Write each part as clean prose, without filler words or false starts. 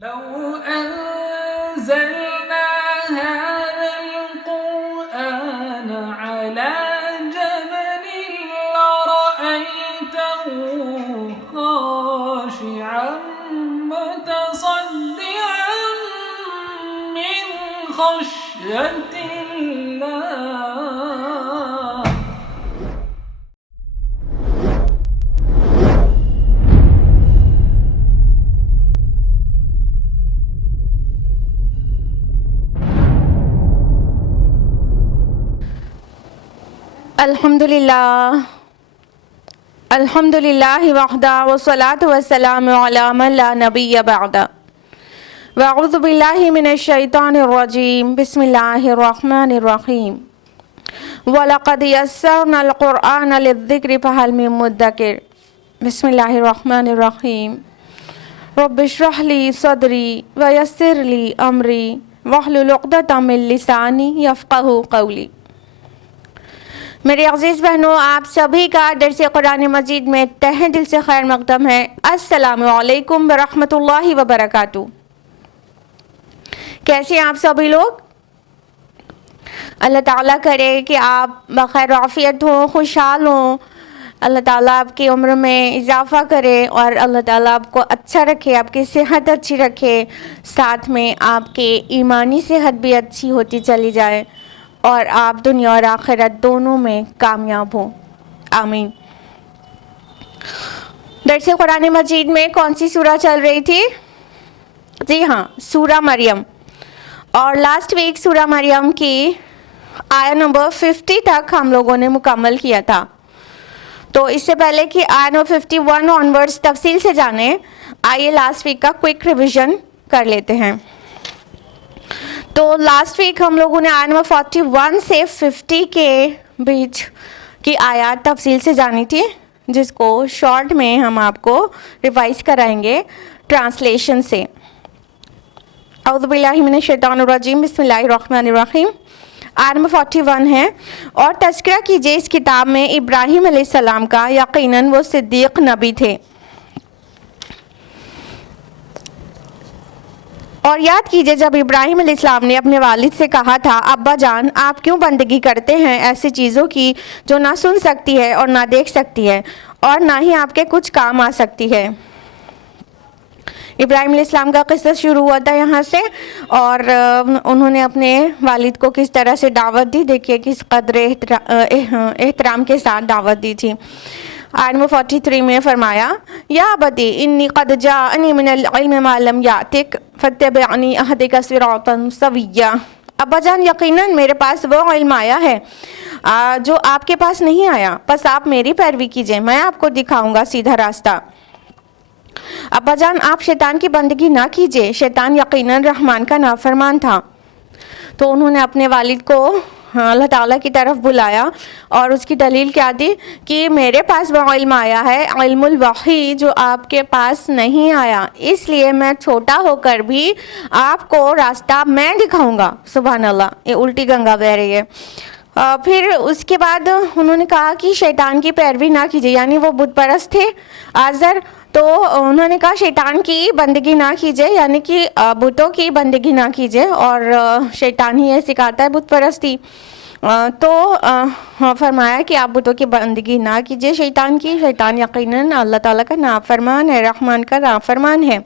لو أنزلنا هذا القرآن على جبل لرأيته خاشعا متصدعا من خشية الله. الحمدللہ وحدہ والصلاة والسلام علی من لا نبی بعدہ واعوذ باللہ من الشیطان الرجیم بسم اللہ الرحمن الرحیم وَلَقَدْ يَسَّرْنَا الْقُرْآنَ لِلذِّكْرِ فَهَلْ مِن مُدَّكِرٍ. بسم اللہ الرحمن الرحیم. رب اشرح لی صدری ویسر لی امری واحلل عقدۃ من لسانی یفقہوا قولی. میرے عزیز بہنوں، آپ سبھی کا درس قرآن مجید میں تہہ دل سے خیر مقدم ہے. السلام علیکم ورحمۃ اللہ وبرکاتہ. کیسے ہیں آپ سبھی لوگ؟ اللہ تعالیٰ کرے کہ آپ بخیر عافیت ہوں، خوشحال ہوں. اللہ تعالیٰ آپ کی عمر میں اضافہ کرے اور اللہ تعالیٰ آپ کو اچھا رکھے، آپ کی صحت اچھی رکھے، ساتھ میں آپ کی ایمانی صحت بھی اچھی ہوتی چلی جائے اور آپ دنیا اور آخرت دونوں میں کامیاب ہوں. آمین. درس قرآن مجید میں کون سی سورہ چل رہی تھی؟ جی ہاں، سورہ مریم. اور لاسٹ ویک سورہ مریم کی آیت نمبر 50 تک ہم لوگوں نے مکمل کیا تھا. تو اس سے پہلے کہ آیت نمبر 51 آنورڈز تفصیل سے جانیں، آئیے لاسٹ ویک کا کوئک ریویژن کر لیتے ہیں. تو لاسٹ ویک ہم لوگوں نے آیت نمبر 41 سے 50 کے بیچ کی آیات تفصیل سے جانی تھی، جس کو شارٹ میں ہم آپ کو ریوائز کرائیں گے ٹرانسلیشن سے. اعوذ باللہ من الشیطان الرجیم بسم اللہ الرحمن الرحیم. آیت نمبر 41 ہے: اور تذکرہ کیجئے اس کتاب میں ابراہیم علیہ السلام کا، یقیناً وہ صدیق نبی تھے. اور یاد کیجئے جب ابراہیم علیہ السلام نے اپنے والد سے کہا تھا، ابا جان آپ کیوں بندگی کرتے ہیں ایسی چیزوں کی جو نہ سن سکتی ہے اور نہ دیکھ سکتی ہے اور نہ ہی آپ کے کچھ کام آ سکتی ہے. ابراہیم علیہ السلام کا قصہ شروع ہوا تھا یہاں سے، اور انہوں نے اپنے والد کو کس طرح سے دعوت دی. دیکھیے کس قدر احترام کے ساتھ دعوت دی تھی. آیت نمبر 43 میں فرمایا: یا ابتی انی قد جاءنی من العلم ما لم یأتک فاتبعنی اہدک صراطا سویا. ابا جان یقیناً میرے پاس وہ علم آیا ہے جو آپ کے پاس نہیں آیا، بس آپ میری پیروی کیجئے، میں آپ کو دکھاؤں گا سیدھا راستہ. ابا جان آپ شیطان کی بندگی نہ کیجئے، شیطان یقیناً رحمان کا نافرمان تھا. تو انہوں نے اپنے والد کو اللہ تعالیٰ کی طرف بلایا اور اس کی دلیل کیا دی کہ میرے پاس وہ علم آیا ہے، علم الوحی، جو آپ کے پاس نہیں آیا، اس لیے میں چھوٹا ہو کر بھی آپ کو راستہ میں دکھاؤں گا. سبحان اللہ، یہ الٹی گنگا بہہ رہی ہے. پھر اس کے بعد انہوں نے کہا کہ شیطان کی پیروی نہ کیجیے، یعنی وہ بت پرست تھے آزر. تو انہوں نے کہا شیطان کی بندگی نہ کیجیے، یعنی کہ بتوں کی بندگی نہ کیجیے، اور شیطان ہی یہ سکھاتا ہے بت پرستی. تو فرمایا کہ آپ بتوں کی بندگی نہ کیجیے شیطان کی، شیطان یقیناً اللہ تعالیٰ کا نافرمان ہے، رحمان کا نافرمان ہے.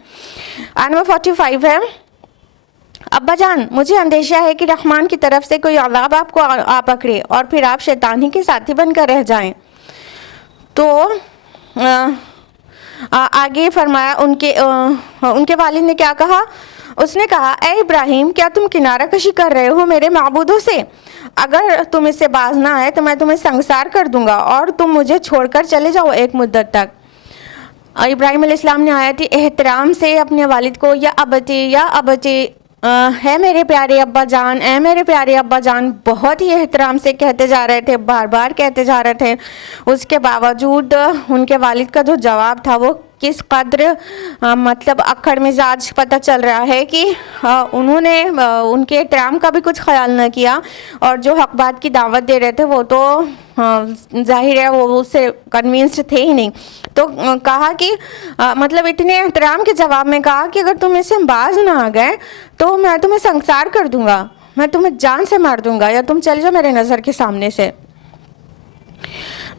آیت نمبر 45 ہے: ابا جان مجھے اندیشہ ہے کہ رحمان کی طرف سے کوئی عذاب آپ کو آ پکڑے اور پھر آپ شیطان ہی کے ساتھی بن کر رہ جائیں. تو آگے فرمایا ان کے والد نے کیا کہا. اس نے کہا: اے ابراہیم کیا تم کنارہ کشی کر رہے ہو میرے معبودوں سے؟ اگر تم اس سے باز نہ آئے تو میں تمہیں سنگسار کر دوں گا اور تم مجھے چھوڑ کر چلے جاؤ ایک مدت تک. ابراہیم علیہ السلام نے آیت احترام سے اپنے والد کو یا ابتی ہے میرے پیارے ابا جان، اے میرے پیارے ابا جان، بہت ہی احترام سے کہتے جا رہے تھے، بار بار کہتے جا رہے تھے. اس کے باوجود ان کے والد کا جو جواب تھا وہ کس قدر مطلب اکڑ مزاج پتہ چل رہا ہے کہ انہوں نے ان کے احترام کا بھی کچھ خیال نہ کیا، اور جو حق بات کی دعوت دے رہے تھے وہ تو ظاہر ہے وہ اس سے کنوینسڈ تھے ہی نہیں. تو کہا کہ مطلب اتنے احترام کے جواب میں کہا کہ اگر تم اس سے باز نہ آ گئے تو میں تمہیں سنسار کر دوں گا، میں تمہیں جان سے مار دوں گا، یا تم چل جاؤ میرے نظر کے سامنے سے.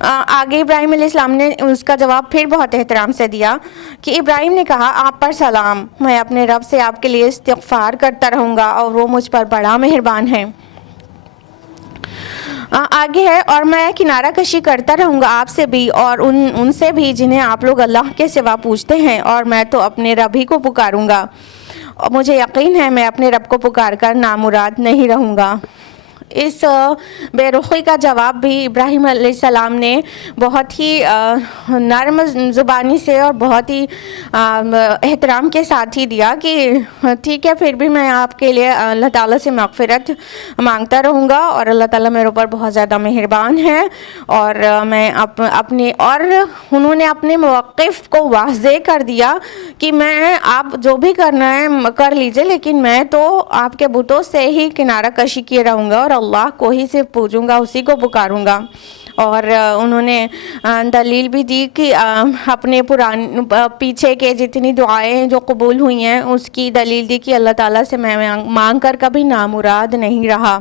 آگے ابراہیم علیہ السلام نے اس کا جواب پھر بہت احترام سے دیا کہ ابراہیم نے کہا آپ پر سلام، میں اپنے رب سے آپ کے لیے استغفار کرتا رہوں گا اور وہ مجھ پر بڑا مہربان ہے. آگے ہے اور میں کنارہ کشی کرتا رہوں گا آپ سے بھی اور ان سے بھی جنہیں آپ لوگ اللہ کے سوا پوچھتے ہیں، اور میں تو اپنے رب ہی کو پکاروں گا، اور مجھے یقین ہے میں اپنے رب کو پکار کر نامراد نہیں رہوں گا. اس بے رخی کا جواب بھی ابراہیم علیہ السلام نے بہت ہی نرم زبانی سے اور بہت ہی احترام کے ساتھ ہی دیا کہ ٹھیک ہے پھر بھی میں آپ کے لیے اللہ تعالیٰ سے مغفرت مانگتا رہوں گا، اور اللہ تعالیٰ میرے اوپر بہت زیادہ مہربان ہے، اور میں اپنے اور انہوں نے اپنے موقف کو واضح کر دیا کہ میں آپ جو بھی کرنا ہے کر لیجئے، لیکن میں تو آپ کے بتوں سے ہی کنارہ کشی کیے رہوں گا اور اللہ کو ہی صرف پوجوں گا، اسی کو پکاروں گا. اور انہوں نے دلیل بھی دی کہ اپنے پیچھے کے جتنی دعائیں جو قبول ہوئی ہیں اس کی دلیل دی کہ اللہ تعالیٰ سے میں مانگ کر کبھی نامراد نہیں رہا.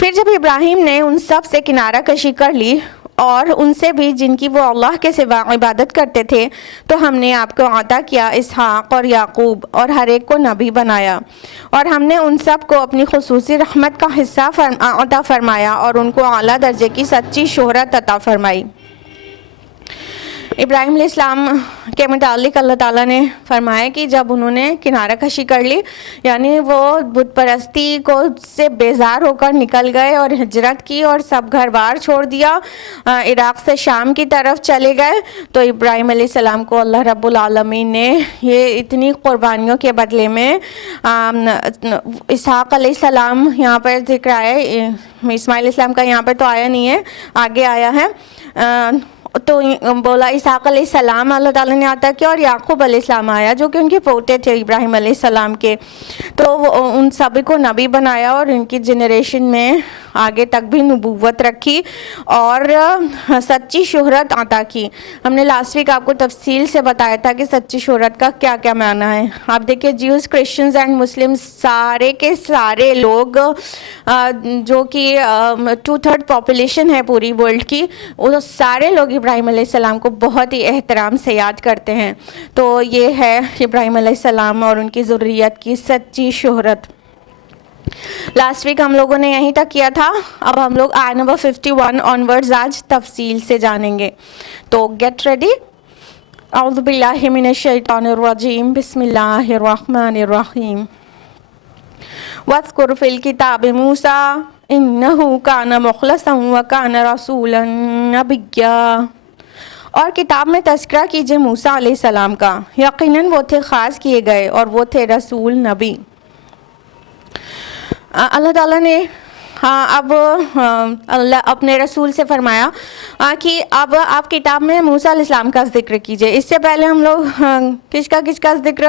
پھر جب ابراہیم نے ان سب سے کنارہ کشی کر لی اور ان سے بھی جن کی وہ اللہ کے سوا عبادت کرتے تھے، تو ہم نے آپ کو عطا کیا اسحاق اور یعقوب اور ہر ایک کو نبی بنایا، اور ہم نے ان سب کو اپنی خصوصی رحمت کا حصہ عطا فرمایا اور ان کو اعلیٰ درجے کی سچی شہرت عطا فرمائی. ابراہیم علیہ السلام کے متعلق اللہ تعالیٰ نے فرمایا کہ جب انہوں نے کنارہ کشی کر لی، یعنی وہ بت پرستی کو سے بیزار ہو کر نکل گئے اور ہجرت کی اور سب گھر بار چھوڑ دیا، عراق سے شام کی طرف چلے گئے، تو ابراہیم علیہ السلام کو اللہ رب العالمین نے یہ اتنی قربانیوں کے بدلے میں اسحاق علیہ السلام یہاں پر ذکر آیا ہے، اسماعیل علیہ السلام کا یہاں پر تو آیا نہیں ہے، آگے آیا ہے، تو بولا اسحاق علیہ السلام اللہ تعالیٰ نے عطا کیا، اور یعقوب علیہ السلام آیا جو کہ ان کے پوتے تھے ابراہیم علیہ السلام کے، تو ان سبھی کو نبی بنایا اور ان کی جنریشن میں آگے تک بھی نبوت رکھی اور سچی شہرت عطا کی. ہم نے لاسٹ ویک آپ کو تفصیل سے بتایا تھا کہ سچی شہرت کا کیا کیا معنی ہے. آپ دیکھیں جیوز، کرسچنز اینڈ مسلم سارے کے سارے لوگ جو کہ 2/3 پاپولیشن ہے پوری ورلڈ کی، وہ سارے لوگ ابراہیم علیہ السلام کو بہت ہی احترام سے یاد کرتے ہیں. تو یہ ہے ابراہیم علیہ السلام اور ان کی ذریت کی سچی شہرت. لاسٹ ویک ہم لوگوں نے یہیں تک کیا تھا، اب ہم لوگ آیت نمبر 51 آنورڈز آج تفصیل سے جانیں گے. تو گیٹ ریڈی. اعوذ باللہ من الشیطان الرجیم، بسم اللہ الرحمن الرحیم. واذکر فی الکتاب موسیٰ انہ کان مخلصا وکان رسولا نبیا. اور کتاب میں تذکرہ کیجئے موسیٰ علیہ السلام کا، یقیناً وہ تھے خاص کیے گئے اور وہ تھے رسول نبی. اللہ تعالیٰ نے اب اللہ اپنے رسول سے فرمایا کہ اب آپ کتاب میں موسیٰ علیہ السلام کا ذکر کیجئے. اس سے پہلے ہم لوگ کس کا ذکر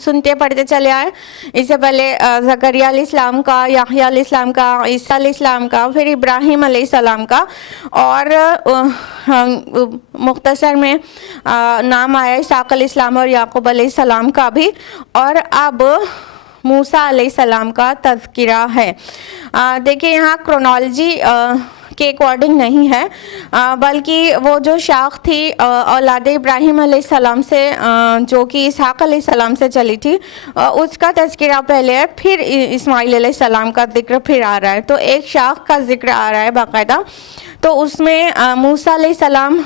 سنتے پڑھتے چلے آئے. اس سے پہلے زکریا علیہ السلام کا، یحییٰ علیہ السلام کا، عیسیٰ علیہ السلام کا، پھر ابراہیم علیہ السلام کا، اور مختصر میں نام آیا اسحاق علیہ السلام اور یعقوب علیہ السلام کا بھی، اور اب موسیٰ علیہ السلام کا تذکرہ ہے. دیکھیں یہاں کرونالوجی کے اکارڈنگ نہیں ہے، بلکہ وہ جو شاخ تھی اولاد ابراہیم علیہ السلام سے جو کہ اسحاق علیہ السلام سے چلی تھی، اس کا تذکرہ پہلے ہے، پھر اسماعیل علیہ السلام کا ذکر پھر آ رہا ہے. تو ایک شاخ کا ذکر آ رہا ہے باقاعدہ. تو اس میں موسیٰ علیہ السلام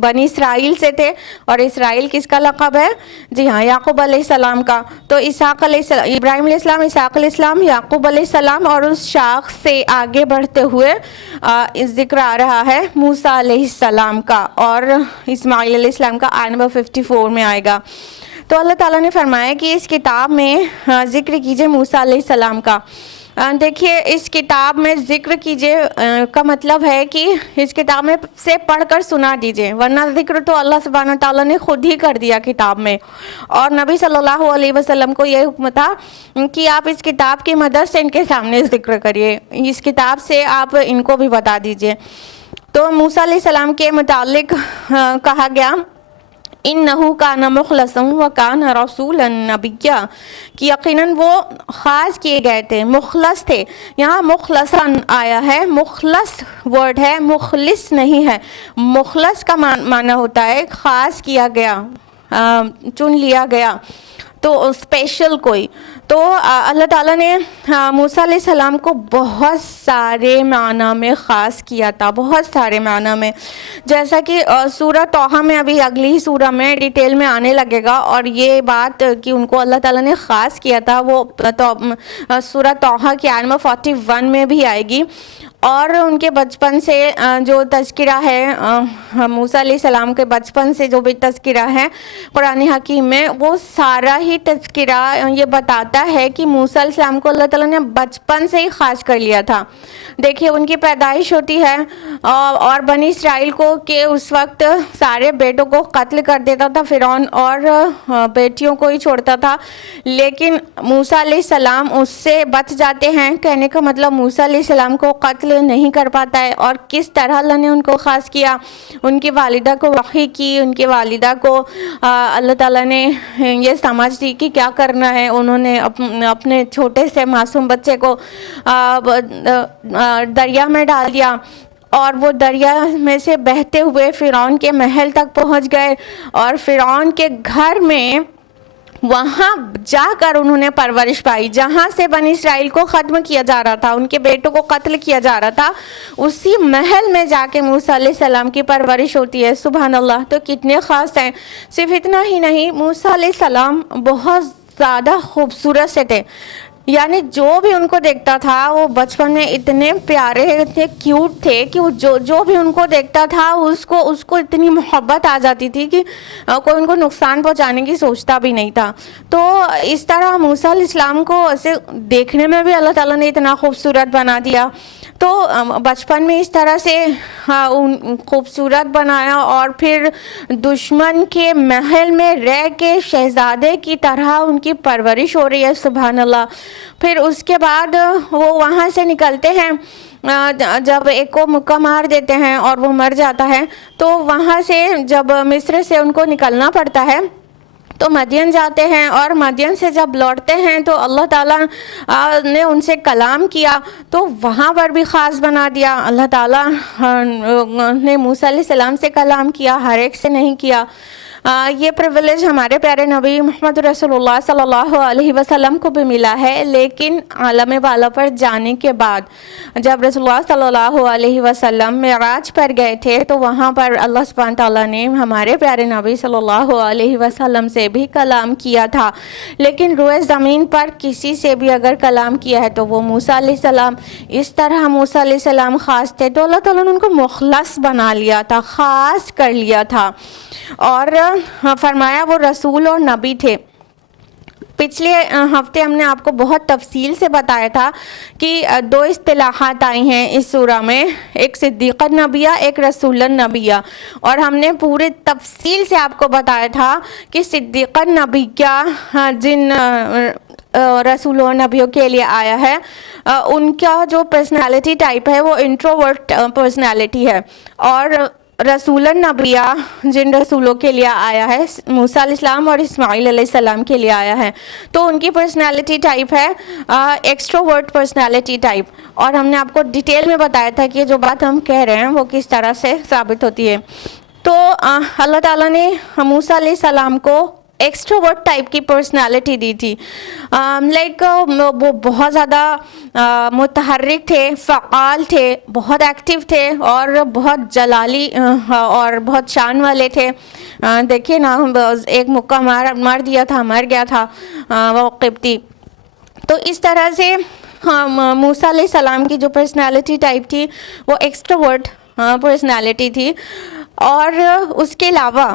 بنی اسرائیل سے تھے، اور اسرائیل کس کا لقب ہے؟ جی ہاں، یعقوب علیہ السلام کا. تو اسحاق علیہ السلام، ابراہیم علیہ السلام، اسحاق علیہ السلام، یعقوب علیہ السلام، اور اس شاخ سے آگے بڑھتے ہوئے ذکر آ رہا ہے موسیٰ علیہ السلام کا، اور اسماعیل علیہ السلام کا آیت نمبر 54 میں آئے گا. تو اللہ تعالیٰ نے فرمایا کہ اس کتاب میں ذکر کیجئے موسیٰ علیہ السلام کا. دیکھیے اس کتاب میں ذکر کیجئے کا مطلب ہے کہ اس کتاب میں سے پڑھ کر سنا دیجئے، ورنہ ذکر تو اللہ سبحانہ تعالیٰ نے خود ہی کر دیا کتاب میں، اور نبی صلی اللہ علیہ وسلم کو یہ حکم تھا کہ آپ اس کتاب کی مدد سے ان کے سامنے ذکر کریے، اس کتاب سے آپ ان کو بھی بتا دیجئے۔ تو موسیٰ علیہ السلام کے متعلق کہا گیا انہو کان مخلصا وکان رسولا نبیا، کہ یقیناً وہ خاص کیے گئے تھے، مخلص تھے۔ یہاں مخلصا آیا ہے، مخلص ورڈ ہے، مخلص نہیں ہے۔ مخلص کا معنی ہوتا ہے خاص کیا گیا، چن لیا گیا، تو اسپیشل کوئی۔ تو اللہ تعالیٰ نے موسیٰ علیہ السلام کو بہت سارے معنی میں خاص کیا تھا، بہت سارے معنی میں، جیسا کہ سورہ طٰہٰ میں ابھی اگلی سورہ میں ڈیٹیل میں آنے لگے گا، اور یہ بات کہ ان کو اللہ تعالیٰ نے خاص کیا تھا وہ سورہ طٰہٰ کی آیت نمبر 41 میں بھی آئے گی۔ اور ان کے بچپن سے جو تذکرہ ہے، موسیٰ علیہ السلام کے بچپن سے جو بھی تذکرہ ہے قرآن حکیم میں، وہ سارا ہی تذکرہ یہ بتاتا ہے کہ موسیٰ علیہ السلام کو اللہ تعالیٰ نے بچپن سے ہی خاص کر لیا تھا۔ دیکھیے ان کی پیدائش ہوتی ہے اور بنی اسرائیل کو کہ اس وقت سارے بیٹوں کو قتل کر دیتا تھا فرعون، اور بیٹیوں کو ہی چھوڑتا تھا، لیکن موسیٰ علیہ السلام اس سے بچ جاتے ہیں۔ کہنے کا مطلب موسیٰ علیہ السلام کو قتل نہیں کر پاتا ہے، اور کس طرح اللہ نے ان کو خاص کیا، ان کی والدہ کو وحی کی، ان کی والدہ کو اللہ تعالیٰ نے یہ سمجھ دی کہ کیا کرنا ہے۔ انہوں نے اپنے چھوٹے سے معصوم بچے کو دریا میں ڈال دیا، اور وہ دریا میں سے بہتے ہوئے فرعون کے محل تک پہنچ گئے، اور فرعون کے گھر میں وہاں جا کر انہوں نے پرورش پائی، جہاں سے بنی اسرائیل کو ختم کیا جا رہا تھا، ان کے بیٹوں کو قتل کیا جا رہا تھا، اسی محل میں جا کے موسیٰ علیہ السلام کی پرورش ہوتی ہے۔ سبحان اللہ، تو کتنے خاص ہیں۔ صرف اتنا ہی نہیں، موسیٰ علیہ السلام بہت زیادہ خوبصورت سے تھے، یعنی جو بھی ان کو دیکھتا تھا وہ بچپن میں اتنے پیارے، اتنے کیوٹ تھے کہ وہ جو بھی ان کو دیکھتا تھا اس کو اتنی محبت آ جاتی تھی کہ کوئی ان کو نقصان پہنچانے کی سوچتا بھی نہیں تھا۔ تو اس طرح موسیٰ علیہ السلام کو ایسے دیکھنے میں بھی اللہ تعالیٰ نے اتنا خوبصورت بنا دیا، تو بچپن میں اس طرح سے خوبصورت بنایا، اور پھر دشمن کے محل میں رہ کے شہزادے کی طرح ان کی پرورش ہو رہی ہے۔ سبحان اللہ۔ پھر اس کے بعد وہ وہاں سے نکلتے ہیں، جب ایک کو مکہ مار دیتے ہیں اور وہ مر جاتا ہے، تو وہاں سے جب مصر سے ان کو نکلنا پڑتا ہے تو مدین جاتے ہیں، اور مدین سے جب لوٹتے ہیں تو اللہ تعالیٰ نے ان سے کلام کیا، تو وہاں پر بھی خاص بنا دیا۔ اللہ تعالیٰ نے موسیٰ علیہ السلام سے کلام کیا، ہر ایک سے نہیں کیا۔ یہ پریویلیج ہمارے پیارے نبی محمد رسول اللہ صلی اللہ علیہ وسلم کو بھی ملا ہے، لیکن عالم بالا پر جانے کے بعد جب رسول اللہ صلی اللہ علیہ وسلم معراج پر گئے تھے تو وہاں پر اللہ سبحانہ تعالیٰ نے ہمارے پیارے نبی صلی اللہ علیہ وسلم سے بھی کلام کیا تھا، لیکن روئے زمین پر کسی سے بھی اگر کلام کیا ہے تو وہ موسیٰ علیہ السلام۔ اس طرح موسیٰ علیہ السلام خاص تھے، تو اللہ تعالیٰ نے ان کو مخلص بنا لیا تھا، خاص کر لیا تھا، اور فرمایا وہ رسول اور نبی تھے۔ پچھلے ہفتے ہم نے آپ کو بہت تفصیل سے بتایا تھا کہ دو اصطلاحات آئی ہیں اس سورہ میں، ایک صدیقہ نبیہ، ایک رسول نبیہ، اور ہم نے پورے تفصیل سے آپ کو بتایا تھا کہ صدیقہ نبی کیا جن رسولوں اور نبیوں کے لیے آیا ہے، ان کا جو پرسنالٹی ٹائپ ہے وہ انٹروورٹ پرسنالٹی ہے، اور رسول النبیہ جن رسولوں کے لیے آیا ہے موسیٰ علیہ السلام اور اسماعیل علیہ السلام کے لیے آیا ہے، تو ان کی پرسنالٹی ٹائپ ہے ایکسٹروورٹ پرسنالٹی ٹائپ، اور ہم نے آپ کو ڈیٹیل میں بتایا تھا کہ جو بات ہم کہہ رہے ہیں وہ کس طرح سے ثابت ہوتی ہے۔ تو اللہ تعالیٰ نے موسیٰ علیہ السلام کو ایکسٹروورٹ ٹائپ کی پرسنالٹی دی تھی، لائک وہ بہت زیادہ متحرک تھے، فعال تھے، بہت ایکٹیو تھے، اور بہت جلالی اور بہت شان والے تھے۔ دیکھیے نا، ایک مکہ مار دیا تھا، مر گیا تھا وہ قبطی۔ تو اس طرح سے موسیٰ علیہ السلام کی جو پرسنالٹی ٹائپ تھی وہ ایکسٹروورٹ پرسنالٹی تھی، اور اس کے علاوہ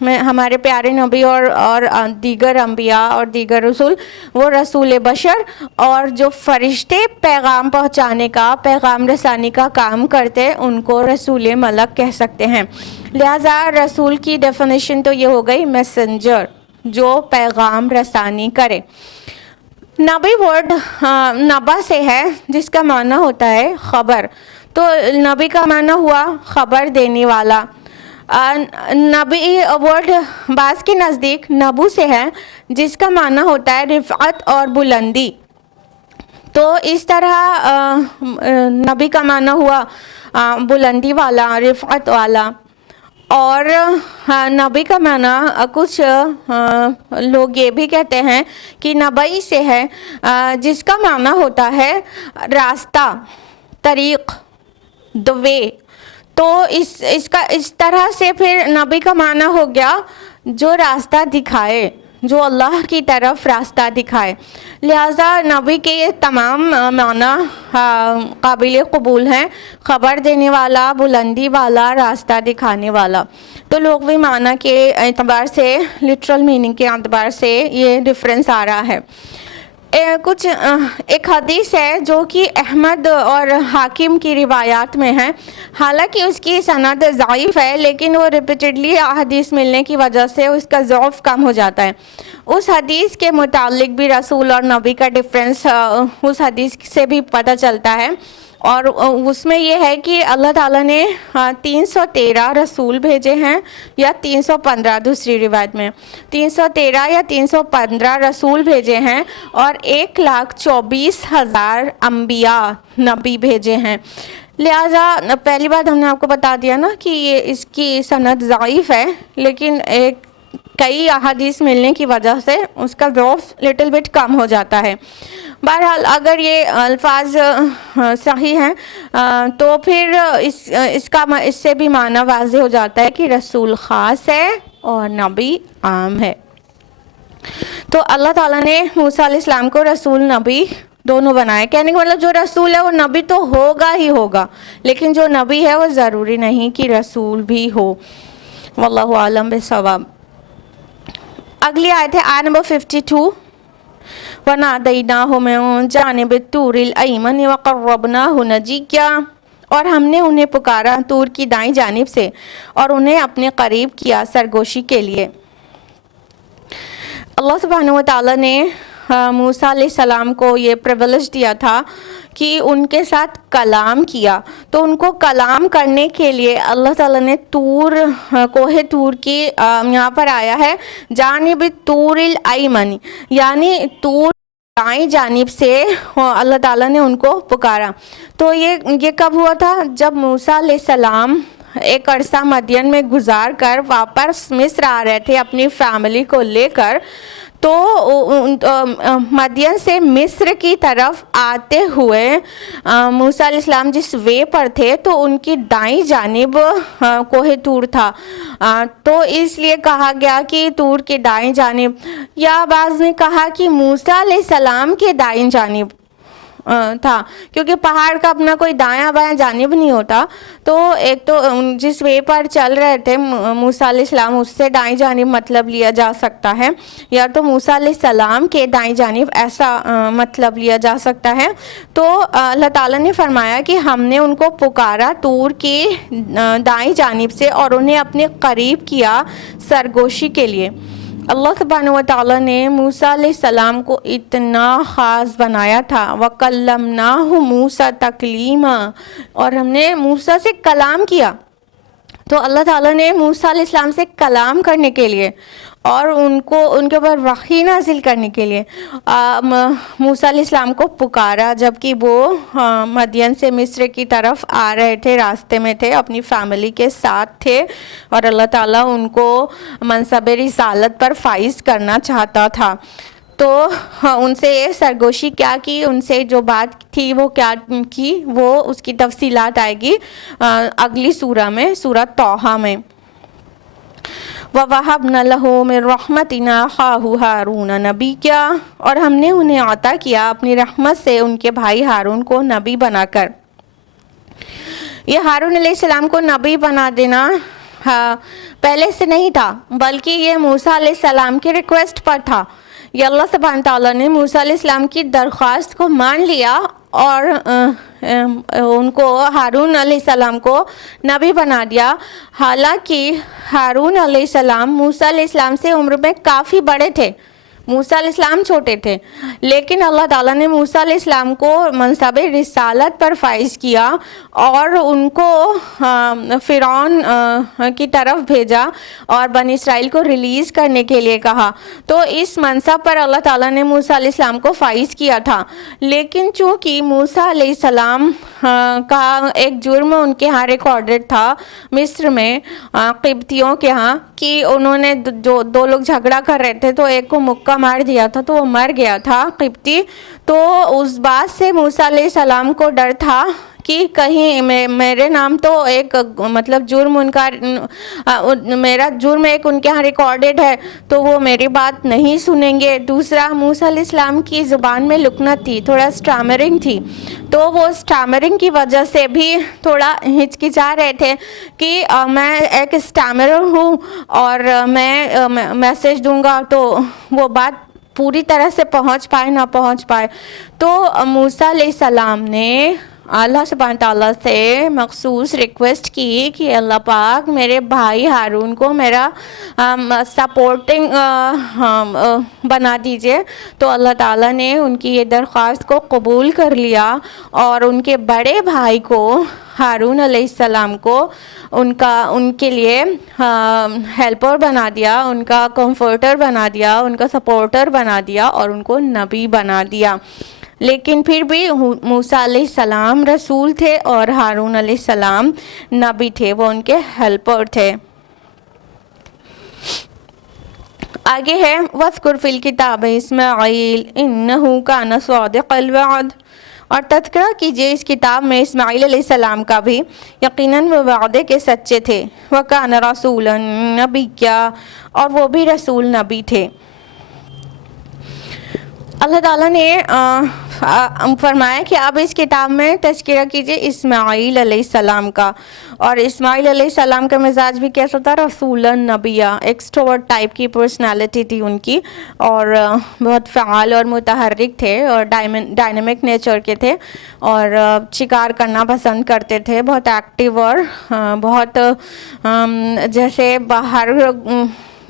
میں ہمارے پیارے نبی اور دیگر انبیاء اور دیگر رسول وہ رسول بشر، اور جو فرشتے پیغام پہنچانے کا، پیغام رسانی کا کام کرتے ان کو رسول ملک کہہ سکتے ہیں۔ لہٰذا رسول کی ڈیفینیشن تو یہ ہو گئی میسنجر، جو پیغام رسانی کرے۔ نبی ورڈ نبا سے ہے جس کا معنی ہوتا ہے خبر، تو نبی کا معنی ہوا خبر دینے والا۔ نبی ورڈ بعض کے نزدیک نبو سے ہے جس کا معنی ہوتا ہے رفعت اور بلندی، تو اس طرح نبی کا معنی ہوا بلندی والا، رفعت والا۔ اور نبی کا معنی کچھ لوگ یہ بھی کہتے ہیں کہ نبی سے ہے جس کا معنی ہوتا ہے راستہ، طریق، the way۔ تو اس طرح سے پھر نبی کا معنی ہو گیا جو راستہ دکھائے، جو اللہ کی طرف راستہ دکھائے۔ لہٰذا نبی کے یہ تمام معنی قابل قبول ہیں، خبر دینے والا، بلندی والا، راستہ دکھانے والا۔ تو لغوی معنی کے اعتبار سے، لٹرل میننگ کے اعتبار سے یہ ڈفرینس آ رہا ہے۔ ایک حدیث ہے جو کہ احمد اور حاکم کی روایات میں ہے، حالانکہ اس کی سند ضعیف ہے، لیکن وہ ریپیٹڈلی حدیث ملنے کی وجہ سے اس کا ضعف کم ہو جاتا ہے۔ اس حدیث کے متعلق بھی رسول اور نبی کا ڈفرینس اس حدیث سے بھی پتہ چلتا ہے، اور اس میں یہ ہے کہ اللہ تعالیٰ نے 313 رسول بھیجے ہیں، یا 315 دوسری روایت میں 313 یا 315 رسول بھیجے ہیں، اور 1,24,000 انبیاء نبی بھیجے ہیں۔ لہٰذا پہلی بات ہم نے آپ کو بتا دیا نا کہ یہ اس کی سند ضعیف ہے، لیکن کئی احادیث ملنے کی وجہ سے اس کا ضعف لٹل بٹ کم ہو جاتا ہے۔ بہرحال اگر یہ الفاظ صحیح ہیں تو پھر اس سے بھی معنی واضح ہو جاتا ہے کہ رسول خاص ہے اور نبی عام ہے۔ تو اللہ تعالیٰ نے موسیٰ علیہ السلام کو رسول نبی دونوں بنائے۔ کہنے کا مطلب جو رسول ہے وہ نبی تو ہوگا ہی ہوگا، لیکن جو نبی ہے وہ ضروری نہیں کہ رسول بھی ہو۔ واللہ عالم بالصواب۔ اگلی آیت ہے آیت نمبر 52۔ وَنَادَيْنَاهُ مِن جَانِبِ الطُّورِ الْأَيْمَنِ وَقَرَّبْنَاهُ نَجِيًّا، اور ہم نے انہیں پکارا طور کی دائیں جانب سے اور انہیں اپنے قریب کیا سرگوشی کے لیے۔ اللہ سبحانہ و تعالیٰ نے موسیٰ علیہ السلام کو یہ پریویلیج دیا تھا کہ ان کے ساتھ کلام کیا، تو ان کو کلام کرنے کے لیے اللہ تعالیٰ نے کوہ طور کی یہاں پر آیا ہے جانب طور الایمن، یعنی طور دائیں جانب سے اللہ تعالیٰ نے ان کو پکارا۔ تو یہ کب ہوا تھا؟ جب موسیٰ علیہ السلام ایک عرصہ مدین میں گزار کر واپس مصر آ رہے تھے اپنی فیملی کو لے کر، تو مدین سے مصر کی طرف آتے ہوئے موسیٰ علیہ السلام جس وے پر تھے تو ان کی دائیں جانب کوہ طور تھا، تو اس لیے کہا گیا کہ طور کے دائیں جانب، یا بعض نے کہا کہ موسیٰ علیہ السلام کے دائیں جانب تھا، کیونکہ پہاڑ کا اپنا کوئی دایاں بایاں جانب نہیں ہوتا، تو ایک تو جس وے پر چل رہے تھے موسیٰ علیہ السلام اس سے دائیں جانب مطلب لیا جا سکتا ہے، یا تو موسیٰ علیہ السلام کے دائیں جانب ایسا مطلب لیا جا سکتا ہے۔ تو اللہ تعالیٰ نے فرمایا کہ ہم نے ان کو پکارا طور کی دائیں جانب سے اور انہیں اپنے قریب کیا سرگوشی کے لیے۔ اللہ سبحانہ و تعالیٰ نے موسیٰ علیہ السلام کو اتنا خاص بنایا تھا، وَكَلَّمْنَاهُ مُوسَىٰ تَكْلِيمًا، اور ہم نے موسیٰ سے کلام کیا۔ تو اللہ تعالیٰ نے موسیٰ علیہ السلام سے کلام کرنے کے لیے اور ان کے اوپر وحی نازل کرنے کے لیے موسیٰ علیہ السلام کو پکارا، جبکہ وہ مدین سے مصر کی طرف آ رہے تھے، راستے میں تھے، اپنی فیملی کے ساتھ تھے، اور اللہ تعالیٰ ان کو منصب رسالت پر فائز کرنا چاہتا تھا۔ تو ان سے سرگوشی کیا کی، ان سے جو بات تھی وہ کیا کی، وہ اس کی تفصیلات آئے گی اگلی سورہ میں، سورہ طٰہٰ میں۔ وَوَهَبْنَا لَهُ مِن رَحْمَتِنَا أَخَاهُ هَارُونَ نَبِيًّا، اور ہم نے انہیں عطا کیا اپنی رحمت سے ان کے بھائی ہارون کو نبی بنا کر۔ یہ ہارون علیہ السلام کو نبی بنا دینا ہاں پہلے سے نہیں تھا، بلکہ یہ موسیٰ علیہ السلام کی ریکویسٹ پر تھا۔ یہ اللہ سبحانہ تعالیٰ نے موسیٰ علیہ السلام کی درخواست کو مان لیا اور ان کو ہارون علیہ السلام کو نبی بنا دیا۔ حالانکہ ہارون علیہ السلام موسیٰ علیہ السلام سے عمر میں کافی بڑے تھے، موسیٰ علیہ السلام چھوٹے تھے، لیکن اللہ تعالیٰ نے موسیٰ علیہ السلام کو منصب رسالت پر فائز کیا اور ان کو فرعون کی طرف بھیجا اور بنی اسرائیل کو ریلیز کرنے کے لیے کہا۔ تو اس منصب پر اللہ تعالیٰ نے موسیٰ علیہ السلام کو فائز کیا تھا، لیکن چونکہ موسیٰ علیہ السلام کا ایک جرم ان کے ہاں ریکارڈڈ تھا مصر میں قبطیوں کے ہاں، کہ انہوں نے جو دو لوگ جھگڑا کر رہے تھے تو ایک کو مکہ مار دیا تھا تو وہ مر گیا تھا قبطی، تو اس بات سے موسیٰ علیہ السلام کو ڈر تھا کہ کہیں میرے نام تو ایک مطلب جرم ان کا میرا جرم ایک ان کے ہاں ریکارڈڈ ہے تو وہ میری بات نہیں سنیں گے۔ دوسرا موسیٰ علیہ السلام کی زبان میں لکنت تھی، تھوڑا سٹامرنگ تھی، تو وہ سٹامرنگ کی وجہ سے بھی تھوڑا ہچکچا رہے تھے کہ میں ایک سٹامرر ہوں اور میں میسج دوں گا تو وہ بات پوری طرح سے پہنچ پائے نہ پہنچ پائے۔ تو موسیٰ علیہ السلام نے اللہ سبحانہ تعالیٰ سے مخصوص ریکویسٹ کی کہ اللہ پاک میرے بھائی ہارون کو میرا سپورٹنگ بنا دیجئے۔ تو اللہ تعالیٰ نے ان کی یہ درخواست کو قبول کر لیا اور ان کے بڑے بھائی کو ہارون علیہ السلام کو ان کے لیے ہیلپر بنا دیا، ان کا کمفرٹر بنا دیا، ان کا سپورٹر بنا دیا اور ان کو نبی بنا دیا۔ لیکن پھر بھی موسیٰ علیہ السلام رسول تھے اور ہارون علیہ السلام نبی تھے، وہ ان کے ہیلپر تھے۔ آگے ہے وَاذْكُرْ فِي الْكِتَابِ اسماعیل إِنَّهُ كَانَ صَادِقَ الْوَعْدِ، اور تذکرہ کیجئے اس کتاب میں اسماعیل علیہ السلام کا بھی، یقیناً وہ وعدے کے سچے تھے۔ وَكَانَ رَسُولًا نَبِيًّا، اور وہ بھی رسول نبی تھے۔ اللہ تعالیٰ نے فرمایا کہ اب اس کتاب میں تذکرہ کیجئے اسماعیل علیہ السلام کا، اور اسماعیل علیہ السلام کا مزاج بھی کیسا تھا؟ رسولاً نبیہ، ایکسٹروورٹ ٹائپ کی پرسنالٹی تھی ان کی، اور بہت فعال اور متحرک تھے اور ڈائنامک نیچر کے تھے، اور شکار کرنا پسند کرتے تھے، بہت ایکٹیو اور بہت جیسے باہر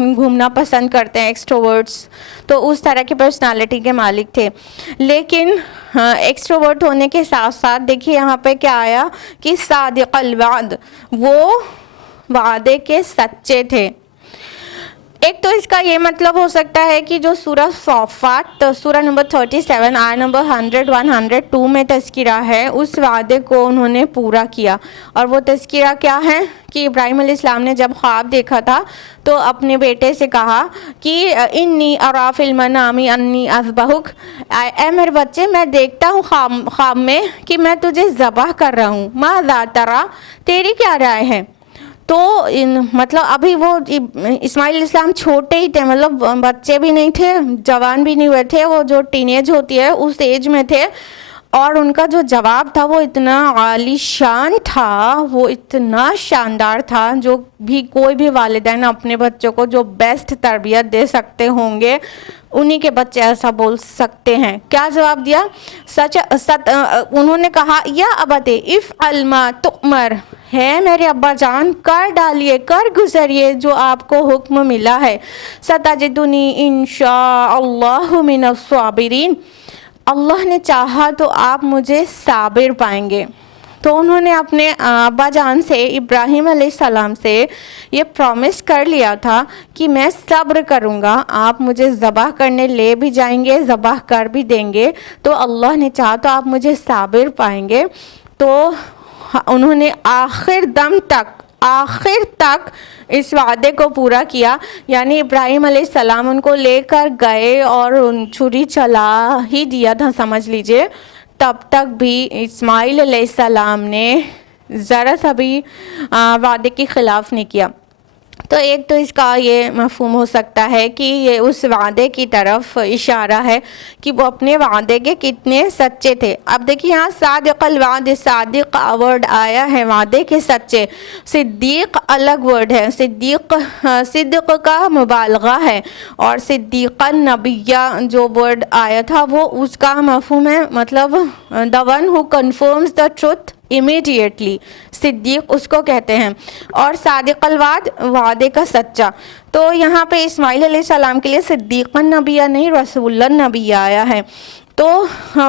گھومنا پسند کرتے ہیں ایکسٹروورٹس، تو اس طرح کی پرسنالٹی کے مالک تھے۔ لیکن ایکسٹروورٹ ہونے کے ساتھ ساتھ دیکھیے یہاں پہ کیا آیا کہ صادق الوعد، وہ وعدے کے سچے تھے۔ ایک تو اس کا یہ مطلب ہو سکتا ہے کہ جو سورہ صافات سورہ نمبر 37 آیت نمبر 102 میں تذکرہ ہے، اس وعدے کو انہوں نے پورا کیا، اور وہ تذکرہ کیا ہے کہ ابراہیم علیہ السلام نے جب خواب دیکھا تھا تو اپنے بیٹے سے کہا کہ انی ارا فی المنام انی اذبحک، اے میرے بچے میں دیکھتا ہوں خواب میں کہ میں تجھے ذبح کر رہا ہوں، ماذا ترى، تیری کیا رائے ہے؟ تو مطلب ابھی وہ اسماعیل علیہ السلام چھوٹے ہی تھے، مطلب بچے بھی نہیں تھے، جوان بھی نہیں ہوئے تھے، وہ جو ٹین ایج ہوتی ہے اس ایج میں تھے، اور ان کا جو جواب تھا وہ اتنا عالی شان تھا، وہ اتنا شاندار تھا، جو بھی کوئی بھی والدین اپنے بچوں کو جو بیسٹ تربیت دے سکتے ہوں گے انہی کے بچے ایسا بول سکتے ہیں۔ کیا جواب دیا؟ انہوں نے کہا یا ابت افعل ما تؤمر، ہے میرے ابا جان کر ڈالیے، کر گزریے جو آپ کو حکم ملا ہے، ستجدنی انشاء اللہ من الصابرین، اللہ نے چاہا تو آپ مجھے صابر پائیں گے۔ تو انہوں نے اپنے ابا جان سے، ابراہیم علیہ السلام سے یہ پرومس کر لیا تھا کہ میں صبر کروں گا، آپ مجھے ذبح کرنے لے بھی جائیں گے، ذبح کر بھی دیں گے، تو اللہ نے چاہا تو آپ مجھے صابر پائیں گے۔ تو انہوں نے آخر تک اس وعدے کو پورا کیا، یعنی ابراہیم علیہ السلام ان کو لے کر گئے اور چھری چلا ہی دیا تھا سمجھ لیجئے، تب تک بھی اسماعیل علیہ السلام نے ذرا سا بھی وعدے کے خلاف نہیں کیا۔ تو ایک تو اس کا یہ مفہوم ہو سکتا ہے کہ یہ اس وعدے کی طرف اشارہ ہے کہ وہ اپنے وعدے کے کتنے سچے تھے. اب دیکھیے یہاں صادق الوعد، صادق ورڈ آیا ہے وعدے کے سچے. صدیق الگ ورڈ ہے، صدق کا مبالغہ ہے، اور صدیق النبیہ جو ورڈ آیا تھا وہ اس کا مفہوم ہے مطلب the one who confirms the truth immediately. صدیق اس کو کہتے ہیں. اور صادق الوعد وعدے کا سچا. تو یہاں پہ اسماعیل علیہ السلام کے لیے صدیق النبیہ نہیں رسول النبی آیا ہے. تو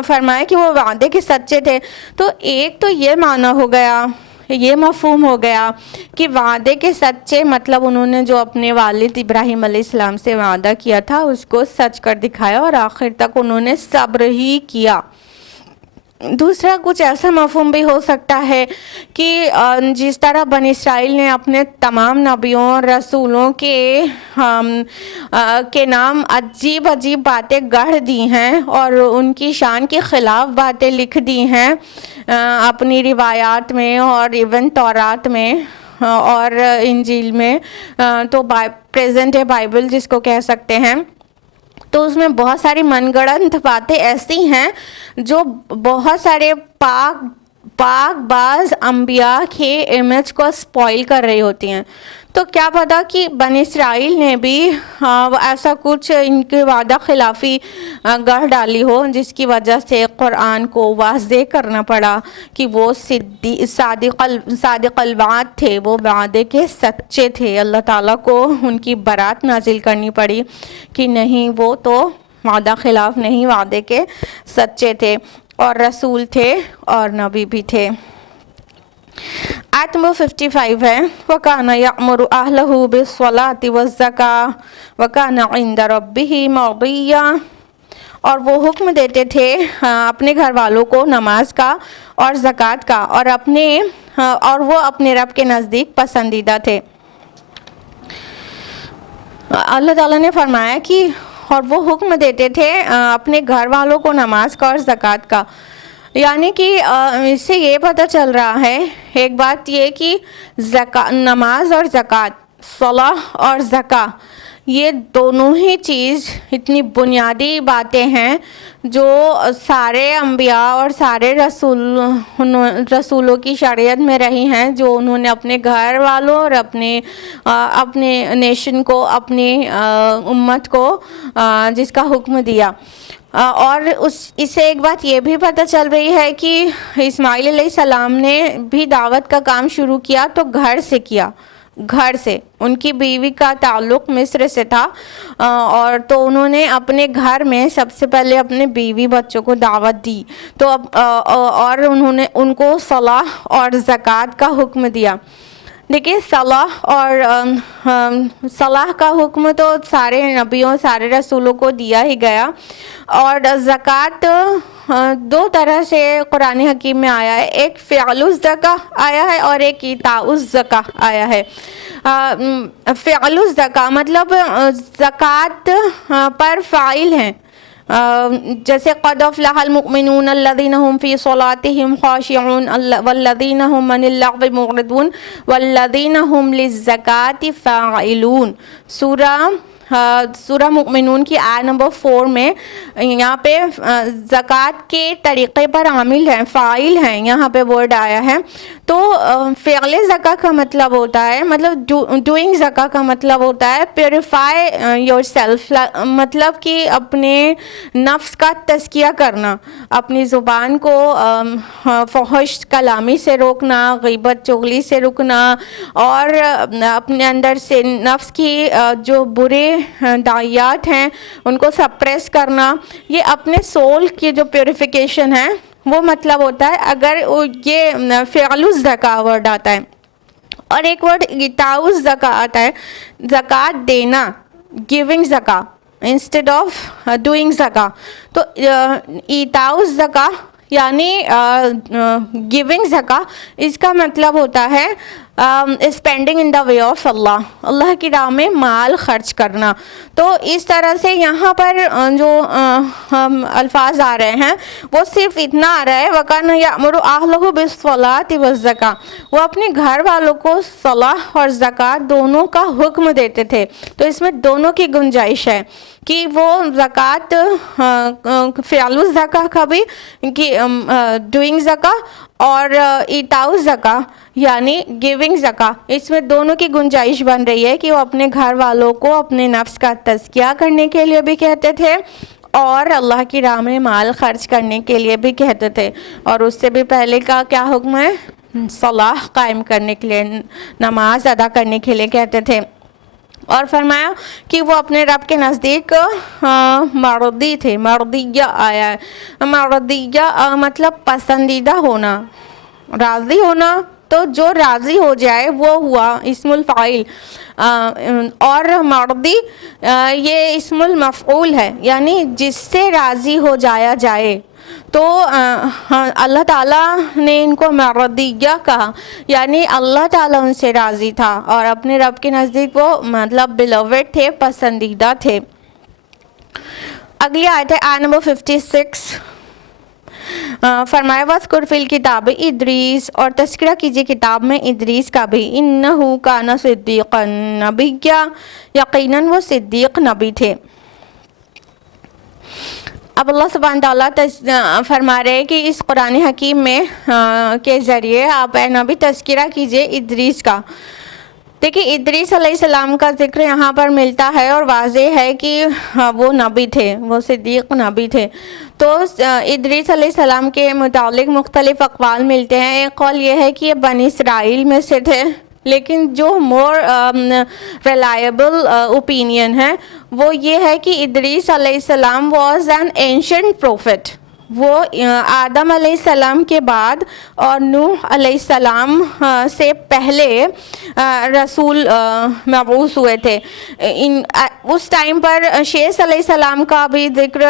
فرمایا کہ وہ وعدے کے سچے تھے. تو ایک تو یہ معنی ہو گیا، یہ مفہوم ہو گیا کہ وعدے کے سچے مطلب انہوں نے جو اپنے والد ابراہیم علیہ السلام سے وعدہ کیا تھا اس کو سچ کر دکھایا اور آخر تک انہوں نے صبر ہی کیا. دوسرا کچھ ایسا مفہوم بھی ہو سکتا ہے کہ جس طرح بنی اسرائیل نے اپنے تمام نبیوں اور رسولوں کے نام عجیب عجیب باتیں گڑھ دی ہیں اور ان کی شان کے خلاف باتیں لکھ دی ہیں اپنی روایات میں اور ایون تورات میں اور انجیل میں. تو پریزنٹ بائبل جس کو کہہ سکتے ہیں، تو اس میں بہت ساری من گڑنت باتیں ایسی ہیں جو بہت سارے پاک باز انبیاء کے امیج کو سپوائل کر رہی ہوتی ہیں. تو کیا پتا کہ بنی اسرائیل نے بھی ایسا کچھ ان کے وعدہ خلافی گڑھ ڈالی ہو جس کی وجہ سے قرآن کو واضح کرنا پڑا کہ وہ صادق الوعد تھے، وہ وعدے کے سچے تھے. اللہ تعالیٰ کو ان کی برات نازل کرنی پڑی کہ نہیں، وہ تو وعدہ خلاف نہیں، وعدے کے سچے تھے اور رسول تھے اور نبی بھی تھے. آیت نمبر 55 ہے وَكَانَ يَأْمُرُ أَهْلَهُ بِالصَّلَاةِ وَالزَّكَاةِ وَكَانَ عِندَ رَبِّهِ مَرْضِيًّا. اور وہ حکم دیتے تھے اپنے گھر والوں کو نماز کا اور زکوٰۃ کا اور وہ اپنے رب کے نزدیک پسندیدہ تھے. اللہ تعالیٰ نے فرمایا کہ اور وہ حکم دیتے تھے اپنے گھر والوں کو نماز کا اور زکوٰۃ کا. یعنی کہ اس سے یہ پتہ چل رہا ہے ایک بات یہ کہ نماز اور زکوٰۃ، صلاح اور زکوٰۃ، یہ دونوں ہی چیز اتنی بنیادی باتیں ہیں جو سارے انبیاء اور سارے رسولوں کی شریعت میں رہی ہیں، جو انہوں نے اپنے گھر والوں اور اپنے نیشن کو، اپنی امت کو جس کا حکم دیا. اور اس سے ایک بات یہ بھی پتہ چل رہی ہے کہ اسماعیل علیہ السلام نے بھی دعوت کا کام شروع کیا تو گھر سے کیا. گھر سے ان کی بیوی کا تعلق مصر سے تھا اور تو انہوں نے اپنے گھر میں سب سے پہلے اپنے بیوی بچوں کو دعوت دی. تو اور انہوں نے ان کو صلاح اور زکوٰۃ کا حکم دیا. دیکھیے صلاح کا حکم تو سارے نبیوں سارے رسولوں کو دیا ہی گیا. اور زکوٰۃ دو طرح سے قرآن حکیم میں آیا ہے، ایک فعل الزکاۃ آیا ہے اور ایک ایتاء الزکاۃ آیا ہے. فعل الزکاۃ مطلب زکوٰۃ پر فاعل ہیں، جیسے قد افلح المؤمنون الذین هم فی صلاتهم خاشعون والذین هم عن اللغو معرضون والذین هم للزکاۃ فاعلون. سورہ مؤمنون کی آیت نمبر 4 میں یہاں پہ زکوٰۃ کے طریقے پر عامل ہیں، فاعل ہیں، یہاں پہ ورڈ آیا ہے. تو فعل زکوٰۃ کا مطلب ہوتا ہے، مطلب ڈوئنگ زکوٰۃ کا مطلب ہوتا ہے پیوریفائی یور سیلف، مطلب کہ اپنے نفس کا تزکیہ کرنا، اپنی زبان کو فحش کلامی سے روکنا، غیبت چغلی سے روکنا، اور اپنے اندر سے نفس کی جو برے دائیات ہیں ان کو سپریس کرنا. یہ اپنے سول کی جو پیوریفیکیشن ہے وہ مطلب ہوتا ہے اگر یہ فعل الزکاۃ ورڈ آتا ہے. اور ایک ورڈ ایتاء الزکاۃ آتا ہے، زکوٰۃ دینا، گیونگ زکاۃ انسٹیڈ آف ڈوئنگ زکاۃ. تو ایتاء الزکاۃ یعنی گیونگ زکاۃ، اس کا مطلب ہوتا ہے spending in the way of اللہ، اللہ کی راہ میں مال خرچ کرنا. تو اس طرح سے یہاں پر جو الفاظ آ رہے ہیں وہ صرف اتنا آ رہا ہے وَكَانَ يَأْمُرُ أَهْلَهُ بِالصَّلَاةِ وَالزَّكَاةِ، وہ اپنے گھر والوں کو صلاح اور زکوٰۃ دونوں کا حکم دیتے تھے. تو اس میں دونوں کی گنجائش ہے کہ وہ زکوٰۃ فعل الزکاہ کا بھی کہ ڈوئنگ زکاہ اور ایتاء الزکاہ یعنی گیونگ زکاہ، اس میں دونوں کی گنجائش بن رہی ہے کہ وہ اپنے گھر والوں کو اپنے نفس کا تزکیہ کرنے کے لیے بھی کہتے تھے اور اللہ کی راہ میں مال خرچ کرنے کے لیے بھی کہتے تھے. اور اس سے بھی پہلے کا کیا حکم ہے؟ صلاح قائم کرنے کے لیے، نماز ادا کرنے کے لیے کہتے تھے. اور فرمایا کہ وہ اپنے رب کے نزدیک مرضی تھے. مرضیہ آیا ہے، مرضیہ مطلب پسندیدہ ہونا، راضی ہونا. تو جو راضی ہو جائے وہ ہوا اسم الفاعل، اور مرضی یہ اسم المفعول ہے، یعنی جس سے راضی ہو جایا جائے. تو اللہ تعالیٰ نے ان کو مرضیہ کہا، یعنی اللہ تعالیٰ ان سے راضی تھا اور اپنے رب کے نزدیک وہ مطلب beloved تھے، پسندیدہ تھے. اگلی آیت ہے آیت نمبر 56. فرمایا وَاذْكُرْ فِي الْكِتَابِ ادریس، اور تذکرہ کیجیے کتاب میں ادریس کا بھی. اِنَّهُ كَانَ صِدِّيقًا نَبِيًّا، یقیناً وہ صدیق نبی تھے. اب اللہ سبحانہ تعالیٰ فرما رہے کہ اس قرآن حکیم میں کے ذریعے آپ اے نبی تذکرہ کیجیے ادریس کا. دیکھیے ادریس علیہ السلام کا ذکر یہاں پر ملتا ہے اور واضح ہے کہ وہ نبی تھے، وہ صدیق نبی تھے. تو ادریس علیہ السلام کے متعلق مختلف اقوال ملتے ہیں. ایک قول یہ ہے کہ یہ بنی اسرائیل میں سے تھے، لیکن جو مور ریلائبل اوپینین ہے وہ یہ ہے کہ ادریس علیہ السلام واز این اینشنٹ پروفٹ. وہ آدم علیہ السلام کے بعد اور نوح علیہ السلام سے پہلے رسول مبعوث ہوئے تھے. اس ٹائم پر شیس علیہ السلام کا بھی ذکر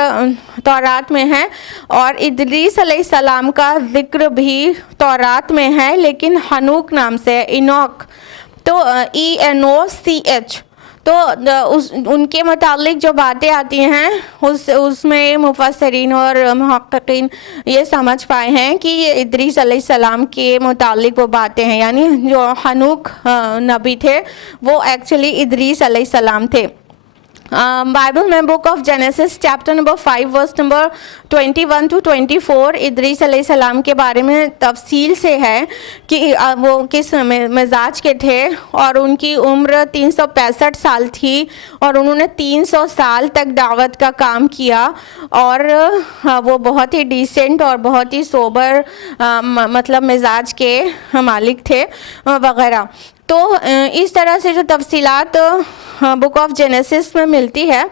تورات میں ہے اور ادریس علیہ السلام کا ذکر بھی تورات میں ہے، لیکن ہنوک نام سے، اینوک، تو ENOCH. تو ان کے متعلق جو باتیں آتی ہیں اس میں مفسرین اور محققین یہ سمجھ پائے ہیں کہ یہ ادریس علیہ السلام کے متعلق وہ باتیں ہیں، یعنی جو ہنوک نبی تھے وہ ایکچولی ادریس علیہ السلام تھے. بائبل میں book of Genesis chapter number 5 verse number 21 to 24 ادریس علیہ السلام کے بارے میں تفصیل سے ہے کہ وہ کس مزاج کے تھے، اور ان کی عمر 365 سال تھی اور انہوں نے 300 سال تک دعوت کا کام کیا، اور وہ بہت ہی ڈیسنٹ اور بہت ہی سوبر مطلب مزاج کے مالک تھے وغیرہ. تو اس طرح سے جو تفصیلات بک آف جینیسس میں ملتی ہے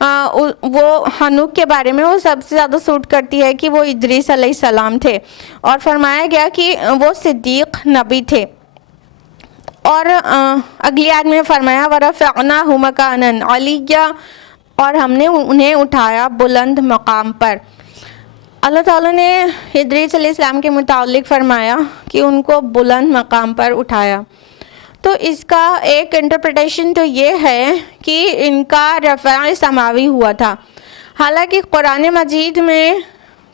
وہ ہنوک کے بارے میں وہ سب سے زیادہ سوٹ کرتی ہے کہ وہ ادریس علیہ السلام تھے، اور فرمایا گیا کہ وہ صدیق نبی تھے. اور اگلی آیت میں فرمایا وَرَفَعْنَاهُ مَكَانًا عَلِيًّا، اور ہم نے انہیں اٹھایا بلند مقام پر. اللہ تعالیٰ نے ادریس علیہ السلام کے متعلق فرمایا کہ ان کو بلند مقام پر اٹھایا. تو اس کا ایک انٹرپریٹیشن تو یہ ہے کہ ان کا رفع سماوی ہوا تھا. حالانکہ قرآن مجید میں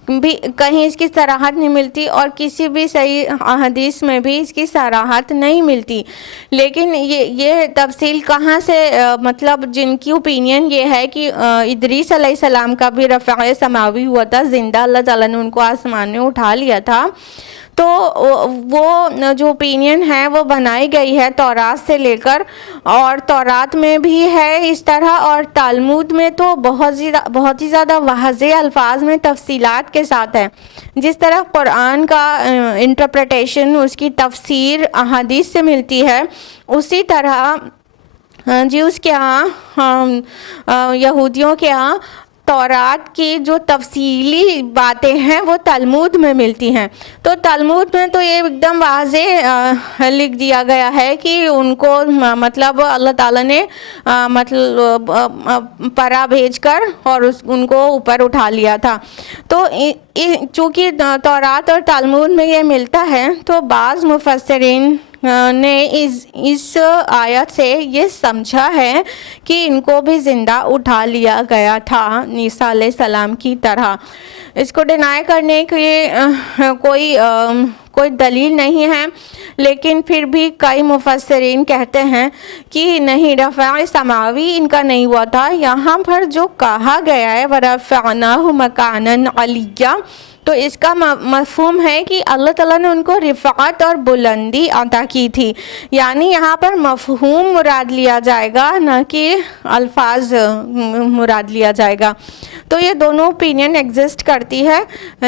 بھی کہیں اس کی صراحت نہیں ملتی اور کسی بھی صحیح حدیث میں بھی اس کی صراحت نہیں ملتی، لیکن یہ تفصیل کہاں سے مطلب جن کی اوپینین یہ ہے کہ ادریس علیہ السلام کا بھی رفع سماوی ہوا تھا، زندہ اللہ تعالیٰ نے ان کو آسمان میں اٹھا لیا تھا. تو وہ جو اوپینین ہے وہ بنائی گئی ہے تورات سے لے کر، اور تورات میں بھی ہے اس طرح، اور تالمود میں تو بہت ہی زیادہ واضح الفاظ میں تفصیلات کے ساتھ ہے. جس طرح قرآن کا انٹرپریٹیشن، اس کی تفسیر احادیث سے ملتی ہے، اسی طرح اس کے ہاں یہودیوں کے ہاں تورات کی جو تفصیلی باتیں ہیں وہ تلمود میں ملتی ہیں. تو تلمود میں تو یہ ایک دم واضح لکھ دیا گیا ہے کہ ان کو مطلب اللہ تعالیٰ نے مطلب پرا بھیج کر اور ان کو اوپر اٹھا لیا تھا. تو چونکہ تورات اور تلمود میں یہ ملتا ہے تو بعض مفسرین نے اس آیت سے یہ سمجھا ہے کہ ان کو بھی زندہ اٹھا لیا گیا تھا عیسیٰ علیہ السلام کی طرح۔ اس کو ڈینائی کرنے کی کوئی دلیل نہیں ہے، لیکن پھر بھی کئی مفسرین کہتے ہیں کہ نہیں، رفع سماوی ان کا نہیں ہوا تھا۔ یہاں پر جو کہا گیا ہے وَرَفَعْنَاهُ مَكَانًا عَلِيًّا، تو اس کا مفہوم ہے کہ اللہ تعالیٰ نے ان کو رفعت اور بلندی عطا کی تھی، یعنی یہاں پر مفہوم مراد لیا جائے گا، نہ کہ الفاظ مراد لیا جائے گا۔ تو یہ دونوں اوپینین ایگزسٹ کرتی ہے،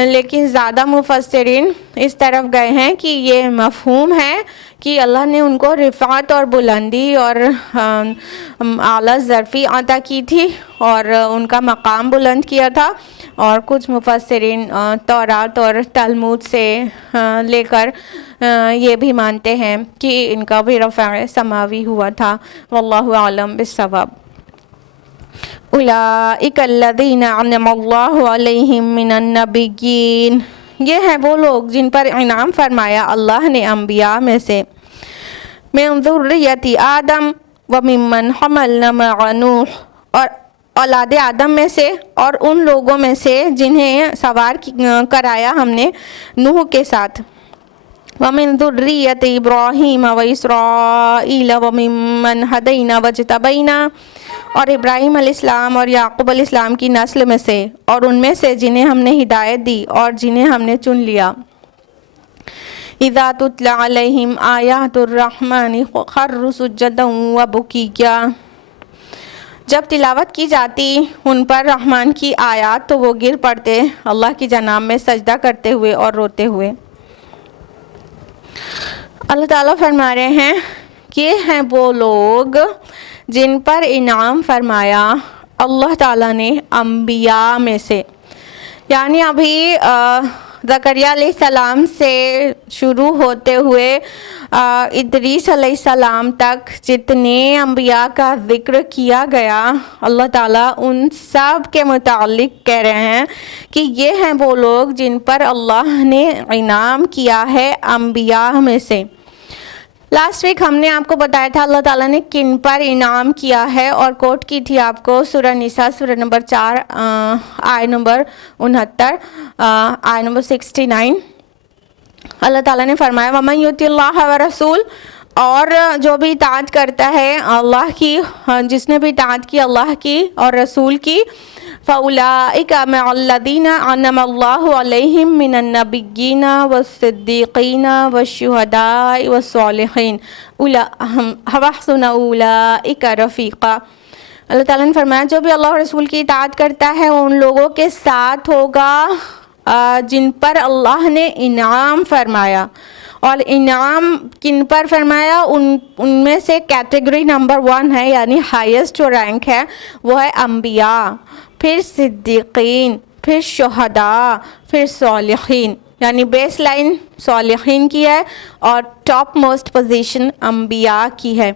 لیکن زیادہ مفسرین اس طرف گئے ہیں کہ یہ مفہوم ہے کہ اللہ نے ان کو رفعت اور بلندی اور اعلیٰ ظرفی عطا کی تھی اور ان کا مقام بلند کیا تھا۔ اور کچھ مفسرین تورات اور تلمود سے لے کر یہ بھی مانتے ہیں کہ ان کا بھی رفع سماوی ہوا تھا۔ واللہ اعلم بالصواب۔ اولئک الذین انعم اللہ علیہم من النبیین، یہ ہیں وہ لوگ جن پر انعام فرمایا اللہ نے انبیاء میں سے، من ذریۃ آدم وممن حملنا مع نوح، اور اولاد آدم میں سے اور ان لوگوں میں سے جنہیں سوار کرایا ہم نے نوح کے ساتھ، ومن ذریۃ ابراہیم واسرائیل وممن ہدینا واجتبینا، اور ابراہیم علیہ السلام اور یعقوب علیہ السلام کی نسل میں سے اور ان میں سے جنہیں ہم نے ہدایت دی اور جنہیں ہم نے چن لیا۔ اذا تتلی علیہم آیات الرحمن خروا سجدا وبکیا، جب تلاوت کی جاتی ان پر رحمان کی آیات تو وہ گر پڑتے اللہ کی جناب میں سجدہ کرتے ہوئے اور روتے ہوئے۔ اللہ تعالیٰ فرما رہے ہیں کہ ہیں وہ لوگ جن پر انعام فرمایا اللہ تعالیٰ نے انبیاء میں سے، یعنی ابھی زکریا علیہ السلام سے شروع ہوتے ہوئے ادریس علیہ السلام تک جتنے انبیاء کا ذکر کیا گیا، اللہ تعالیٰ ان سب کے متعلق کہہ رہے ہیں کہ یہ ہیں وہ لوگ جن پر اللہ نے انعام کیا ہے انبیاء میں سے۔ لاسٹ ویک ہم نے آپ کو بتایا تھا اللہ تعالیٰ نے کن پر انعام کیا ہے، اور کوٹ کی تھی آپ کو سورہ نساء سورہ نمبر 4 آیت نمبر 69 آیت نمبر 69۔ اللہ تعالیٰ نے فرمایا وَمَن يُطِعِ اللَّهَ وَرَسُولَهُ، اور جو بھی اطاعت کرتا ہے اللہ کی، جس نے بھی اطاعت کی اللہ کی اور رسول کی، فَأُولَئِكَ مَعَ الَّذِينَ أَنْعَمَ اللَّهُ عَلَيْهِم مِّنَ النَّبِيِّينَ وَالصِّدِّيقِينَ وَالشُّهَدَاءِ وَالصَّالِحِينَ وَحَسُنَ أُولَئِكَ رَفِيقًا۔ اللہ تعالیٰ نے فرمایا جو بھی اللہ اور رسول کی اطاعت کرتا ہے وہ ان لوگوں کے ساتھ ہوگا جن پر اللہ نے انعام فرمایا، اور انعام کن پر فرمایا، ان میں سے کیٹیگری نمبر 1 ہے، یعنی ہائیسٹ جو رینک ہے وہ ہے انبیاء، پھر صدیقین، پھر شہداء، پھر صالحین، یعنی بیس لائن صالحین کی ہے اور ٹاپ موسٹ پوزیشن انبیاء کی ہے۔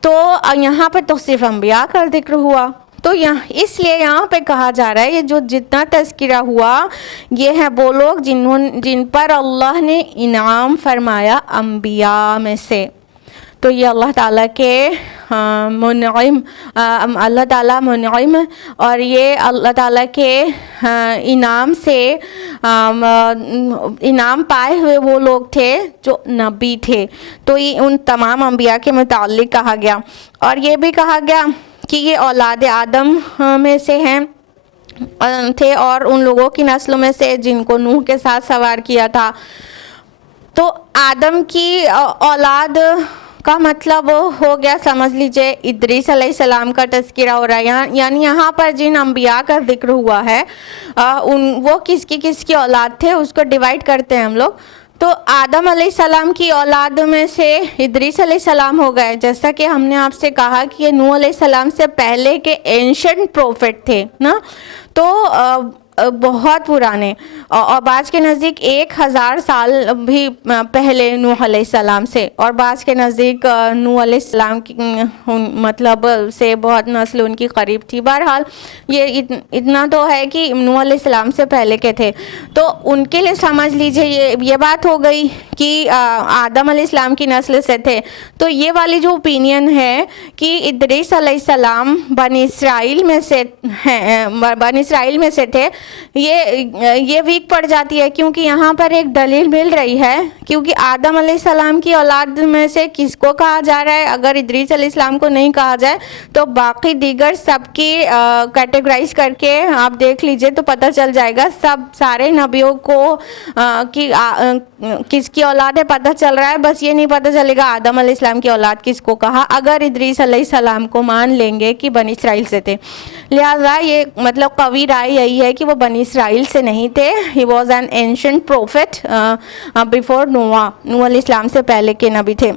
تو یہاں پر تو صرف انبیاء کا ذکر ہوا، تو اس لیے یہاں پہ کہا جا رہا ہے یہ جو جتنا تذکرہ ہوا یہ ہے وہ لوگ جن پر اللہ نے انعام فرمایا انبیاء میں سے۔ تو یہ اللہ تعالیٰ کے منعم، اللہ تعالیٰ منعم، اور یہ اللہ تعالیٰ کے انعام سے انعام پائے ہوئے وہ لوگ تھے جو نبی تھے، تو یہ ان تمام انبیاء کے متعلق کہا گیا۔ اور یہ بھی کہا گیا کہ یہ اولاد آدم میں سے ہیں تھے اور ان لوگوں کی نسلوں میں سے جن کو نوح کے ساتھ سوار کیا تھا۔ تو آدم کی اولاد کا مطلب ہو گیا، سمجھ لیجئے ادریس علیہ السلام کا تذکرہ ہو رہا ہے، یعنی یہاں پر جن انبیاء کا ذکر ہوا ہے وہ کس کی اولاد تھے اس کو ڈیوائڈ کرتے ہیں ہم لوگ۔ تو آدم علیہ السلام کی اولاد میں سے ادریس علیہ السلام ہو گئے، جیسا کہ ہم نے آپ سے کہا کہ یہ نوح علیہ السلام سے پہلے کے اینشنٹ پروفٹ تھے نا، تو بہت پرانے، اور بعض کے نزدیک 1000 سال بھی پہلے نوح علیہ السلام سے، اور بعض کے نزدیک نوح علیہ السلام کی مطلب سے بہت نسل ان کی قریب تھی۔ بہرحال یہ اتنا تو ہے کہ نوح علیہ السلام سے پہلے کے تھے۔ تو ان کے لیے سمجھ لیجئے یہ بات ہو گئی کہ آدم علیہ السلام کی نسل سے تھے۔ تو یہ والی جو اوپینین ہے کہ ادریس علیہ السلام بنی اسرائیل میں سے تھے، یہ ویک پڑ جاتی ہے، کیونکہ یہاں پر ایک دلیل مل رہی ہے، کیونکہ آدم علیہ السلام کی اولاد میں سے کس کو کہا جا رہا ہے؟ اگر ادریس علیہ السلام کو نہیں کہا جائے تو باقی دیگر سب کی کیٹیگرائز کر کے آپ دیکھ لیجئے تو پتہ چل جائے گا، سارے نبیوں کو کس کی اولاد ہے پتہ چل رہا ہے، بس یہ نہیں پتہ چلے گا آدم علیہ السلام کی اولاد کس کو کہا، اگر ادریس علیہ السلام کو مان لیں گے کہ بنی اسرائیل سے تھے۔ لہٰذا یہ مطلب قوی رائے یہی ہے کہ وہ بنی اسرائیل سے نہیں تھے۔ He was an ancient prophet before Noah. نوح علیہ السلام سے پہلے کے نبی تھے۔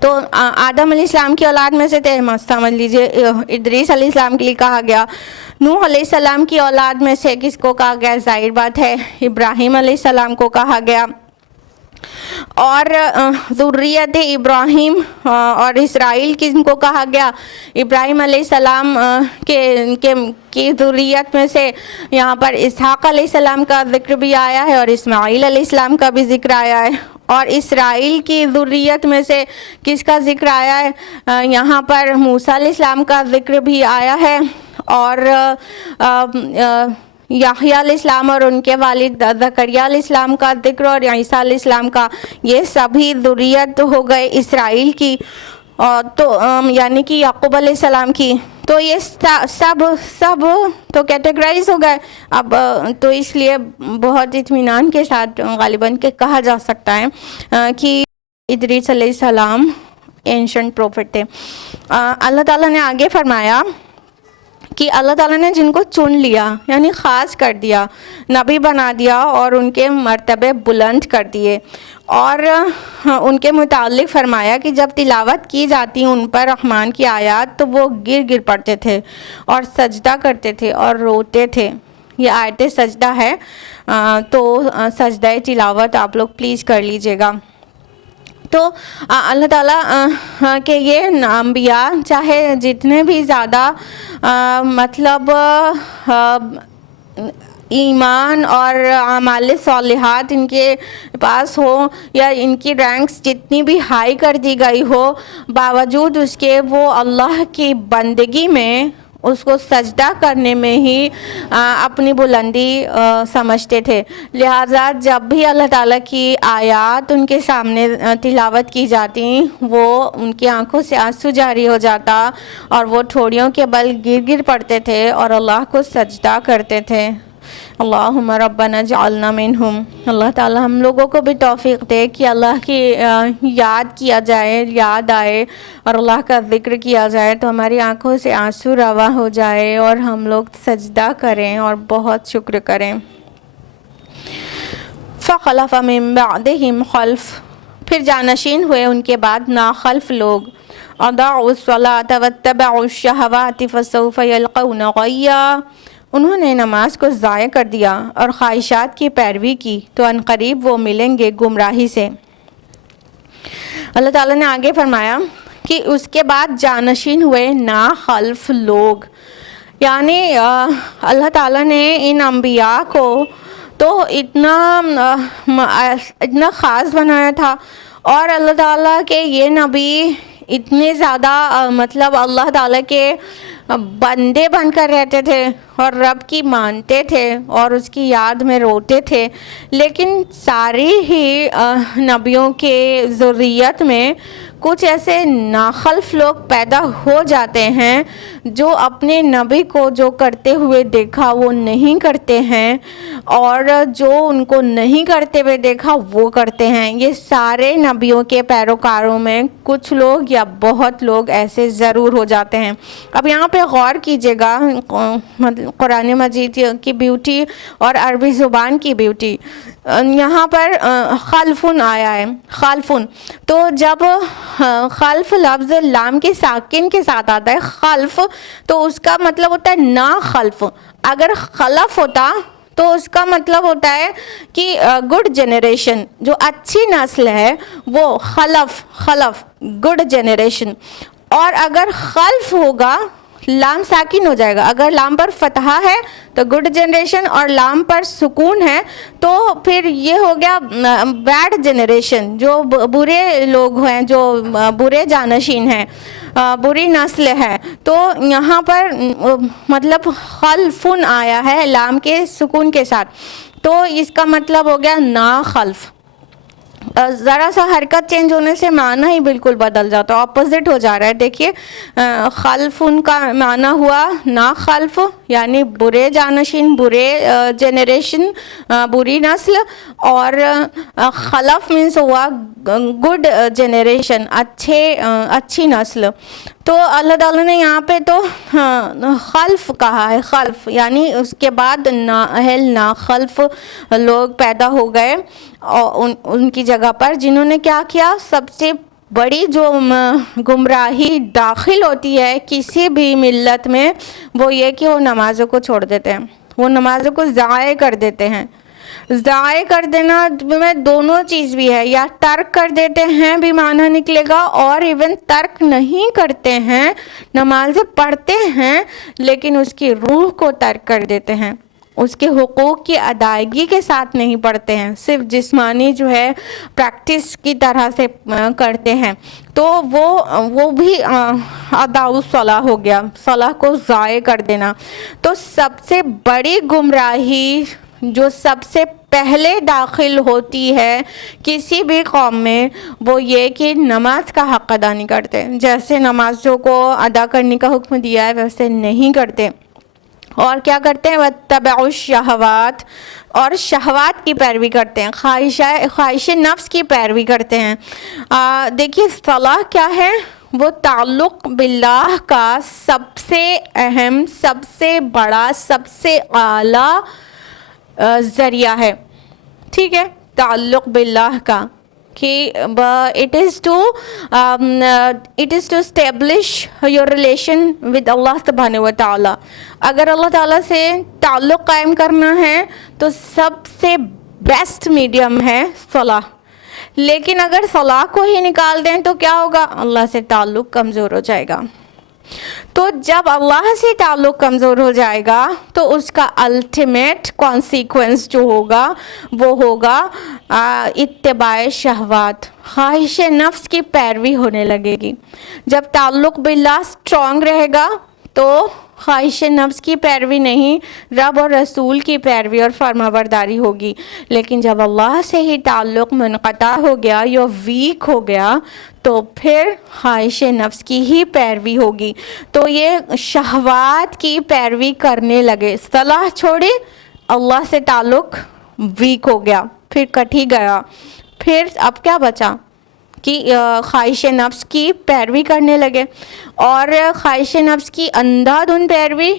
تو آدم علیہ السلام کی اولاد میں سے تھے، سمجھ لیجئے ادریس علیہ السلام کے لیے کہا گیا۔ نوح علیہ السلام کی اولاد میں سے کس کو کہا گیا؟ ظاہر بات ہے ابراہیم علیہ السلام کو کہا گیا۔ اور ذریت ابراہیم اور اسرائیل کن کو کہا گیا؟ ابراہیم علیہ السلام کی ذریت میں سے یہاں پر اسحاق علیہ السلام کا ذکر بھی آیا ہے، اور اسماعیل علیہ السلام کا بھی ذکر آیا ہے۔ اور اسرائیل کی ذریت میں سے کس کا ذکر آیا ہے؟ یہاں پر موسیٰ علیہ السلام کا ذکر بھی آیا ہے، اور یحییٰ علیہ السلام اور ان کے والد زکریا علیہ السلام کا ذکر، اور عیسیٰ علیہ السلام کا، یہ سبھی ذریت ہو گئے اسرائیل کی، تو یعنی کہ یعقوب علیہ السلام کی۔ تو یہ سب تو کیٹیگرائز ہو گئے۔ اب تو اس لیے بہت اطمینان کے ساتھ غالباً کہ کہا جا سکتا ہے کہ ادریس علیہ السلام اینشنٹ پروفٹ تھے۔ اللہ تعالیٰ نے آگے فرمایا کہ اللہ تعالیٰ نے جن کو چن لیا یعنی خاص کر دیا، نبی بنا دیا اور ان کے مرتبے بلند کر دیے، اور ان کے متعلق فرمایا کہ جب تلاوت کی جاتی ان پر رحمان کی آیات تو وہ گر پڑتے تھے اور سجدہ کرتے تھے اور روتے تھے۔ یہ آیت سجدہ ہے، تو سجدہ تلاوت آپ لوگ پلیز کر لیجئے گا۔ تو اللہ تعالیٰ کہ یہ انبیاء چاہے جتنے بھی زیادہ مطلب ایمان اور اعمال صالحات ان کے پاس ہو، یا ان کی رینکس جتنی بھی ہائی کر دی گئی ہو، باوجود اس کے وہ اللہ کی بندگی میں اس کو سجدہ کرنے میں ہی اپنی بلندی سمجھتے تھے۔ لہٰذا جب بھی اللہ تعالیٰ کی آیات ان کے سامنے تلاوت کی جاتی وہ ان کی آنکھوں سے آنسو جاری ہو جاتا، اور وہ ٹھوڑیوں کے بل گر پڑتے تھے اور اللہ کو سجدہ کرتے تھے۔ اللہم ربنا اجعلنا منہم۔ اللہ تعالیٰ ہم لوگوں کو بھی توفیق دے کہ اللہ کی یاد کیا جائے، یاد آئے اور اللہ کا ذکر کیا جائے تو ہماری آنکھوں سے آنسو رواں ہو جائے اور ہم لوگ سجدہ کریں اور بہت شکر کریں۔ فخلف من بعدہم خلف، پھر جانشین ہوئے ان کے بعد ناخلف لوگ، اضاعوا الصلاۃ واتبعوا الشہوات فسوف یلقون غیا، انہوں نے نماز کو ضائع کر دیا اور خواہشات کی پیروی کی تو عنقریب وہ ملیں گے گمراہی سے۔ اللہ تعالیٰ نے آگے فرمایا کہ اس کے بعد جانشین ہوئے ناخلف لوگ، یعنی اللہ تعالیٰ نے ان انبیاء کو تو اتنا خاص بنایا تھا، اور اللہ تعالیٰ کے یہ نبی اتنے زیادہ مطلب اللہ تعالیٰ کے بندے بن کر رہتے تھے اور رب کی مانتے تھے اور اس کی یاد میں روتے تھے، لیکن ساری ہی نبیوں کے ذریت میں کچھ ایسے ناخلف لوگ پیدا ہو جاتے ہیں جو اپنے نبی کو جو کرتے ہوئے دیکھا وہ نہیں کرتے ہیں، اور جو ان کو نہیں کرتے ہوئے دیکھا وہ کرتے ہیں۔ یہ سارے نبیوں کے پیروکاروں میں کچھ لوگ یا بہت لوگ ایسے ضرور ہو جاتے ہیں۔ اب یہاں پہ غور کیجیے گا قرآن مجید کی بیوٹی اور عربی زبان کی بیوٹی۔ یہاں پر خلفن آیا ہے، خلفن، تو جب خلف لفظ لام کے ساکن کے ساتھ آتا ہے خلف تو اس کا مطلب ہوتا ہے نا خلف، اگر خلف ہوتا تو اس کا مطلب ہوتا ہے کہ گڈ جنریشن، جو اچھی نسل ہے وہ خلف گڈ جنریشن. اور اگر خلف ہوگا لام ساکن ہو جائے گا. اگر لام پر فتحہ ہے تو گڈ جنریشن، اور لام پر سکون ہے تو پھر یہ ہو گیا بیڈ جنریشن، جو برے لوگ ہیں، جو برے جانشین ہیں، بری نسل ہے. تو یہاں پر مطلب خلفن آیا ہے لام کے سکون کے ساتھ، تو اس کا مطلب ہو گیا نا خلف. ذرا سا حرکت چینج ہونے سے معنی ہی بالکل بدل جاتا ہے، اپوزٹ ہو جا رہا ہے. دیکھیے خلف ان کا معنی ہوا نا خلف، یعنی برے جانشین، برے جنریشن، بری نسل، اور خلف مینس ہوا گڈ جنریشن، اچھی نسل. تو اللہ تعالیٰ نے یہاں پہ تو خلف کہا ہے، خلف یعنی اس کے بعد نا خلف لوگ پیدا ہو گئے اور ان کی جگہ پر، جنہوں نے کیا کیا، سب سے بڑی جو گمراہی داخل ہوتی ہے کسی بھی ملت میں وہ یہ کہ وہ نمازوں کو چھوڑ دیتے ہیں، وہ نمازوں کو ضائع کر دیتے ہیں. ضائع کر دینا میں دونوں چیز بھی ہے، یا ترک کر دیتے ہیں بھی معنی نکلے گا، اور ایون ترک نہیں کرتے ہیں، نمازیں پڑھتے ہیں لیکن اس کی روح کو ترک کر دیتے ہیں، اس کے حقوق کی ادائیگی کے ساتھ نہیں پڑھتے ہیں، صرف جسمانی جو ہے پریکٹس کی طرح سے کرتے ہیں. تو وہ بھی اداء الصلاح ہو گیا، صلاح کو ضائع کر دینا. تو سب سے بڑی گمراہی جو سب سے پہلے داخل ہوتی ہے کسی بھی قوم میں وہ یہ کہ نماز کا حق ادا نہیں کرتے. جیسے نمازوں کو ادا کرنے کا حکم دیا ہے ویسے نہیں کرتے، اور کیا کرتے ہیں، وَاتَّبَعُوا الشَّهَوَاتِ، اور شہوات کی پیروی کرتے ہیں، خواہش نفس کی پیروی کرتے ہیں. دیکھیے صلاح کیا ہے، وہ تعلق باللہ کا سب سے اہم، سب سے بڑا، سب سے اعلیٰ ذریعہ ہے. ٹھیک ہے، تعلق باللہ کا کہ it is to establish your relation with Allah سبحانہ و تعالیٰ. اگر اللہ تعالیٰ سے تعلق قائم کرنا ہے تو سب سے بیسٹ میڈیم ہے صلاح. لیکن اگر صلاح کو ہی نکال دیں تو کیا ہوگا، اللہ سے تعلق کمزور ہو جائے گا. تو جب اللہ سے تعلق کمزور ہو جائے گا تو اس کا الٹیمیٹ کانسیکوینس جو ہوگا وہ ہوگا اتباع شہوات، خواہش نفس کی پیروی ہونے لگے گی. جب تعلق باللہ اسٹرانگ رہے گا تو خواہش نفس کی پیروی نہیں، رب اور رسول کی پیروی اور فرمانبرداری ہوگی. لیکن جب اللہ سے ہی تعلق منقطع ہو گیا یا ویک ہو گیا تو پھر خواہش نفس کی ہی پیروی ہوگی. تو یہ شہوات کی پیروی کرنے لگے، صلاح چھوڑی، اللہ سے تعلق ویک ہو گیا، پھر کٹ ہی گیا. پھر اب کیا بچا کہ خواہش نفس کی پیروی کرنے لگے. اور خواہش نفس کی اندھا دھند پیروی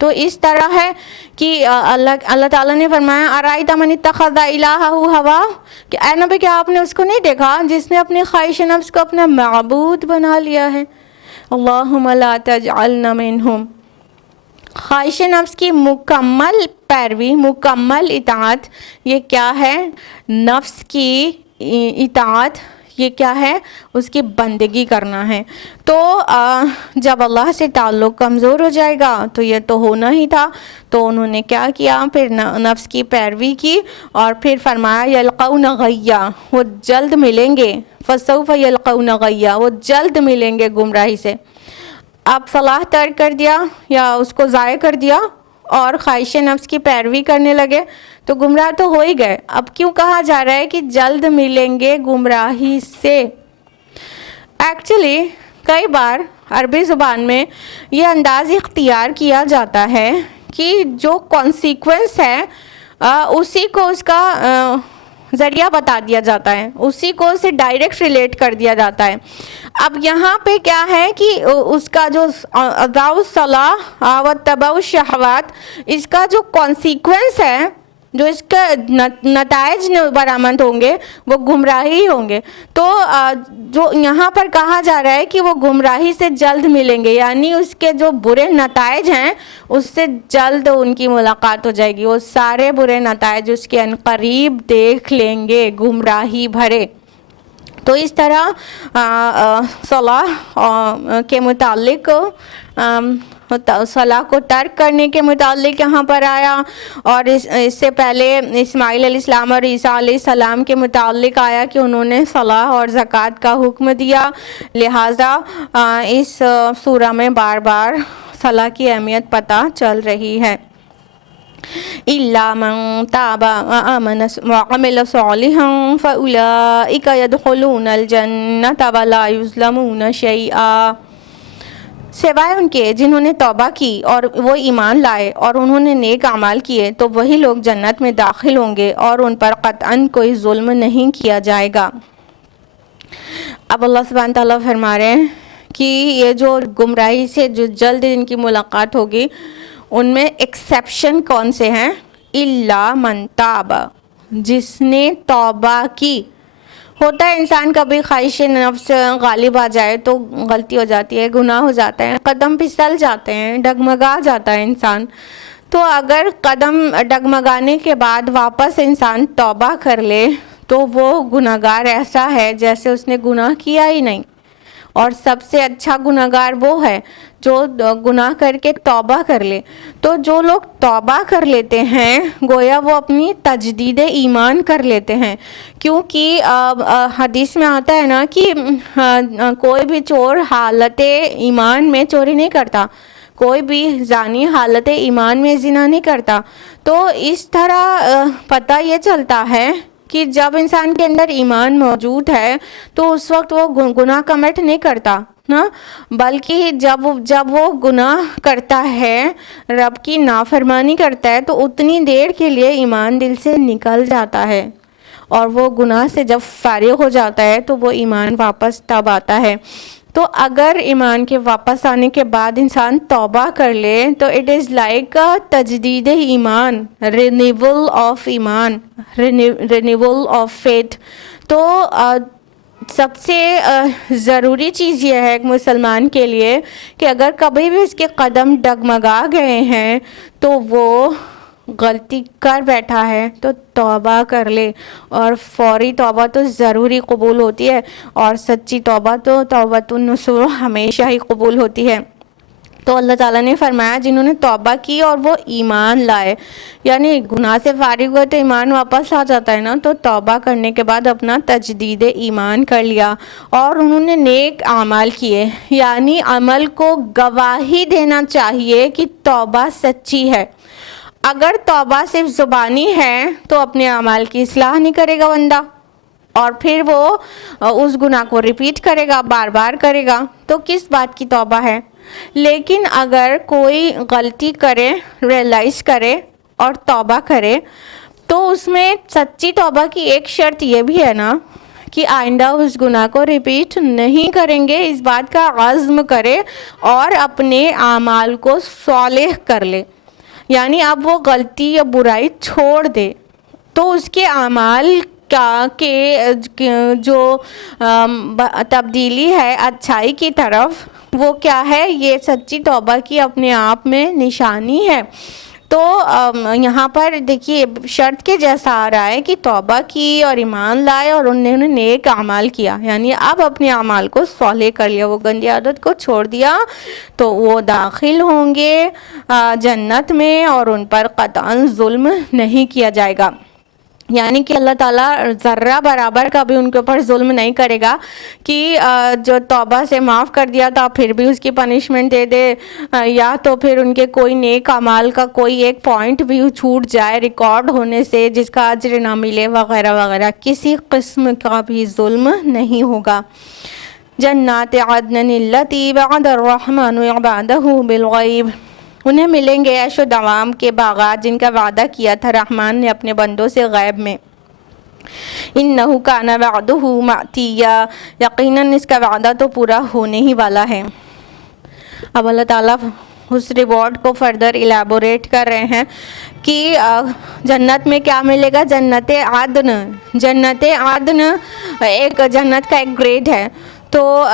تو اس طرح ہے کہ اللہ تعالیٰ نے فرمایا ارائیت من اتخذ الہہ ہوا، کہ اے نبی کیا آپ نے اس کو نہیں دیکھا جس نے اپنی خواہش نفس کو اپنا معبود بنا لیا ہے. اللہم لا تجعلنا منہم. خواہش نفس کی مکمل پیروی، مکمل اطاعت، یہ کیا ہے، نفس کی اطاعت، یہ کیا ہے، اس کی بندگی کرنا ہے. تو جب اللہ سے تعلق کمزور ہو جائے گا تو یہ تو ہونا ہی تھا. تو انہوں نے کیا کیا، پھر نفس کی پیروی کی، اور پھر فرمایا یلقون غیا، وہ جلد ملیں گے، فسوف یلقون غیا، وہ جلد ملیں گے گمراہی سے. اب صلاح ترک کر دیا یا اس کو ضائع کر دیا اور خواہش نفس کی پیروی کرنے لگے تو گمراہ تو ہو ہی گئے. اب کیوں کہا جا رہا ہے کہ جلد ملیں گے گمراہی سے؟ ایکچولی کئی بار عربی زبان میں یہ انداز اختیار کیا جاتا ہے کہ جو کانسیکوینس ہے اسی کو اس کا ذریعہ بتا دیا جاتا ہے، اسی کو اسے ڈائریکٹ ریلیٹ کر دیا جاتا ہے. اب یہاں پہ کیا ہے کہ اس کا جو اداء الصلاح و اتباع الشہوات، اس کا جو کانسیکوینس ہے جو اس کا نتائج برآمد ہوں گے وہ گمراہی ہوں گے. تو جو یہاں پر کہا جا رہا ہے کہ وہ گمراہی سے جلد ملیں گے، یعنی اس کے جو برے نتائج ہیں اس سے جلد ان کی ملاقات ہو جائے گی. وہ سارے برے نتائج اس کے عنقریب دیکھ لیں گے، گمراہی بھرے. تو اس طرح صلاح کے متعلق صلاح کو ترک کرنے کے متعلق یہاں پر آیا، اور اس سے پہلے اسماعیل علیہ السلام اور عیسیٰ علیہ السلام کے متعلق آیا کہ انہوں نے صلاح اور زکوٰۃ کا حکم دیا. لہٰذا اس سورہ میں بار بار صلاح کی اہمیت پتہ چل رہی ہے. إِلَّا مَن تَابَ وَآمَنَ وَعَمِلَ صَالِحًا فَأُولَٰئِكَ يَدْخُلُونَ الْجَنَّةَ وَلَا يُظْلَمُونَ شَيْئًا، سوائے ان کے جنہوں نے توبہ کی اور وہ ایمان لائے اور انہوں نے نیک اعمال کیے تو وہی لوگ جنت میں داخل ہوں گے اور ان پر قطعاً کوئی ظلم نہیں کیا جائے گا. اب اللہ سبحانہ تعالیٰ فرما رہے ہیں کہ یہ جو گمراہی سے جو جلد ان کی ملاقات ہوگی ان میں ایکسیپشن کون سے ہیں؟ الا من تاب، جس نے توبہ کی. ہوتا ہے انسان کبھی خواہش نفس غالب آ جائے تو غلطی ہو جاتی ہے، گناہ ہو جاتا ہے، قدم پھسل جاتے ہیں، ڈگمگا جاتا ہے انسان. تو اگر قدم ڈگمگانے کے بعد واپس انسان توبہ کر لے تو وہ گناہگار ایسا ہے جیسے اس نے گناہ کیا ہی نہیں. اور سب سے اچھا گناہگار وہ ہے جو گناہ کر کے توبہ کر لے. تو جو لوگ توبہ کر لیتے ہیں گویا وہ اپنی تجدید ایمان کر لیتے ہیں، کیونکہ حدیث میں آتا ہے نا کہ کوئی بھی چور حالت ایمان میں چوری نہیں کرتا، کوئی بھی زانی حالت ایمان میں زنا نہیں کرتا. تو اس طرح پتہ یہ چلتا ہے کہ جب انسان کے اندر ایمان موجود ہے تو اس وقت وہ گناہ کمٹ نہیں کرتا نا، بلکہ جب وہ گناہ کرتا ہے، رب کی نافرمانی کرتا ہے تو اتنی دیر کے لیے ایمان دل سے نکل جاتا ہے، اور وہ گناہ سے جب فارغ ہو جاتا ہے تو وہ ایمان واپس تب آتا ہے. تو اگر ایمان کے واپس آنے کے بعد انسان توبہ کر لے تو اٹ از لائک تجدید ایمان، رینیول آف ایمان، رینیول آف فیتھ. تو سب سے ضروری چیز یہ ہے ایک مسلمان کے لیے کہ اگر کبھی بھی اس کے قدم ڈگمگا گئے ہیں تو وہ غلطی کر بیٹھا ہے تو توبہ کر لے، اور فوری توبہ تو ضروری قبول ہوتی ہے، اور سچی توبہ تو توبۃ النصوح ہمیشہ ہی قبول ہوتی ہے. تو اللہ تعالیٰ نے فرمایا جنہوں نے توبہ کی اور وہ ایمان لائے، یعنی گناہ سے فارغ ہوئے تو ایمان واپس آ جاتا ہے نا. تو توبہ کرنے کے بعد اپنا تجدید ایمان کر لیا اور انہوں نے نیک اعمال کیے، یعنی عمل کو گواہی دینا چاہیے کہ توبہ سچی ہے. اگر توبہ صرف زبانی ہے تو اپنے اعمال کی اصلاح نہیں کرے گا بندہ، اور پھر وہ اس گناہ کو ریپیٹ کرے گا، بار بار کرے گا، تو کس بات کی توبہ ہے؟ لیکن اگر کوئی غلطی کرے، ریئلائز کرے اور توبہ کرے تو اس میں سچی توبہ کی ایک شرط یہ بھی ہے نا کہ آئندہ اس گناہ کو ریپیٹ نہیں کریں گے، اس بات کا عزم کرے اور اپنے اعمال کو صالح کر لے. یعنی اب وہ غلطی یا برائی چھوڑ دے تو اس کے اعمال کے جو تبدیلی ہے اچھائی کی طرف وہ کیا ہے؟ یہ سچی توبہ کی اپنے آپ میں نشانی ہے. تو یہاں پر دیکھیے شرط کے جیسا آ رہا ہے کہ توبہ کی اور ایمان لائے اور انہوں نے نیک اعمال کیا، یعنی اب اپنے اعمال کو صالح کر لیا، وہ گندی عادت کو چھوڑ دیا تو وہ داخل ہوں گے جنت میں اور ان پر قطعاً ظلم نہیں کیا جائے گا. یعنی کہ اللہ تعالیٰ ذرہ برابر کا بھی ان کے اوپر ظلم نہیں کرے گا کہ جو توبہ سے معاف کر دیا تھا پھر بھی اس کی پنشمنٹ دے دے، یا تو پھر ان کے کوئی نیک اعمال کا کوئی ایک پوائنٹ بھی چھوٹ جائے ریکارڈ ہونے سے جس کا اجر نہ ملے وغیرہ وغیرہ. کسی قسم کا بھی ظلم نہیں ہوگا. جنات عدن التی وعد الرحمن عبادہ بالغیب، انہیں ملیں گے عیش و دوام کے باغات جن کا وعدہ کیا تھا رحمان نے اپنے بندوں سے غیب میں. انہ کان وعدہ مأتیا، یقیناً اس کا وعدہ تو پورا ہونے ہی والا ہے. اب اللہ تعالیٰ اس ریوارڈ کو فردر ایلیبوریٹ کر رہے ہیں کہ جنت میں کیا ملے گا. جنت عدن ایک جنت کا ایک گریڈ ہے. تو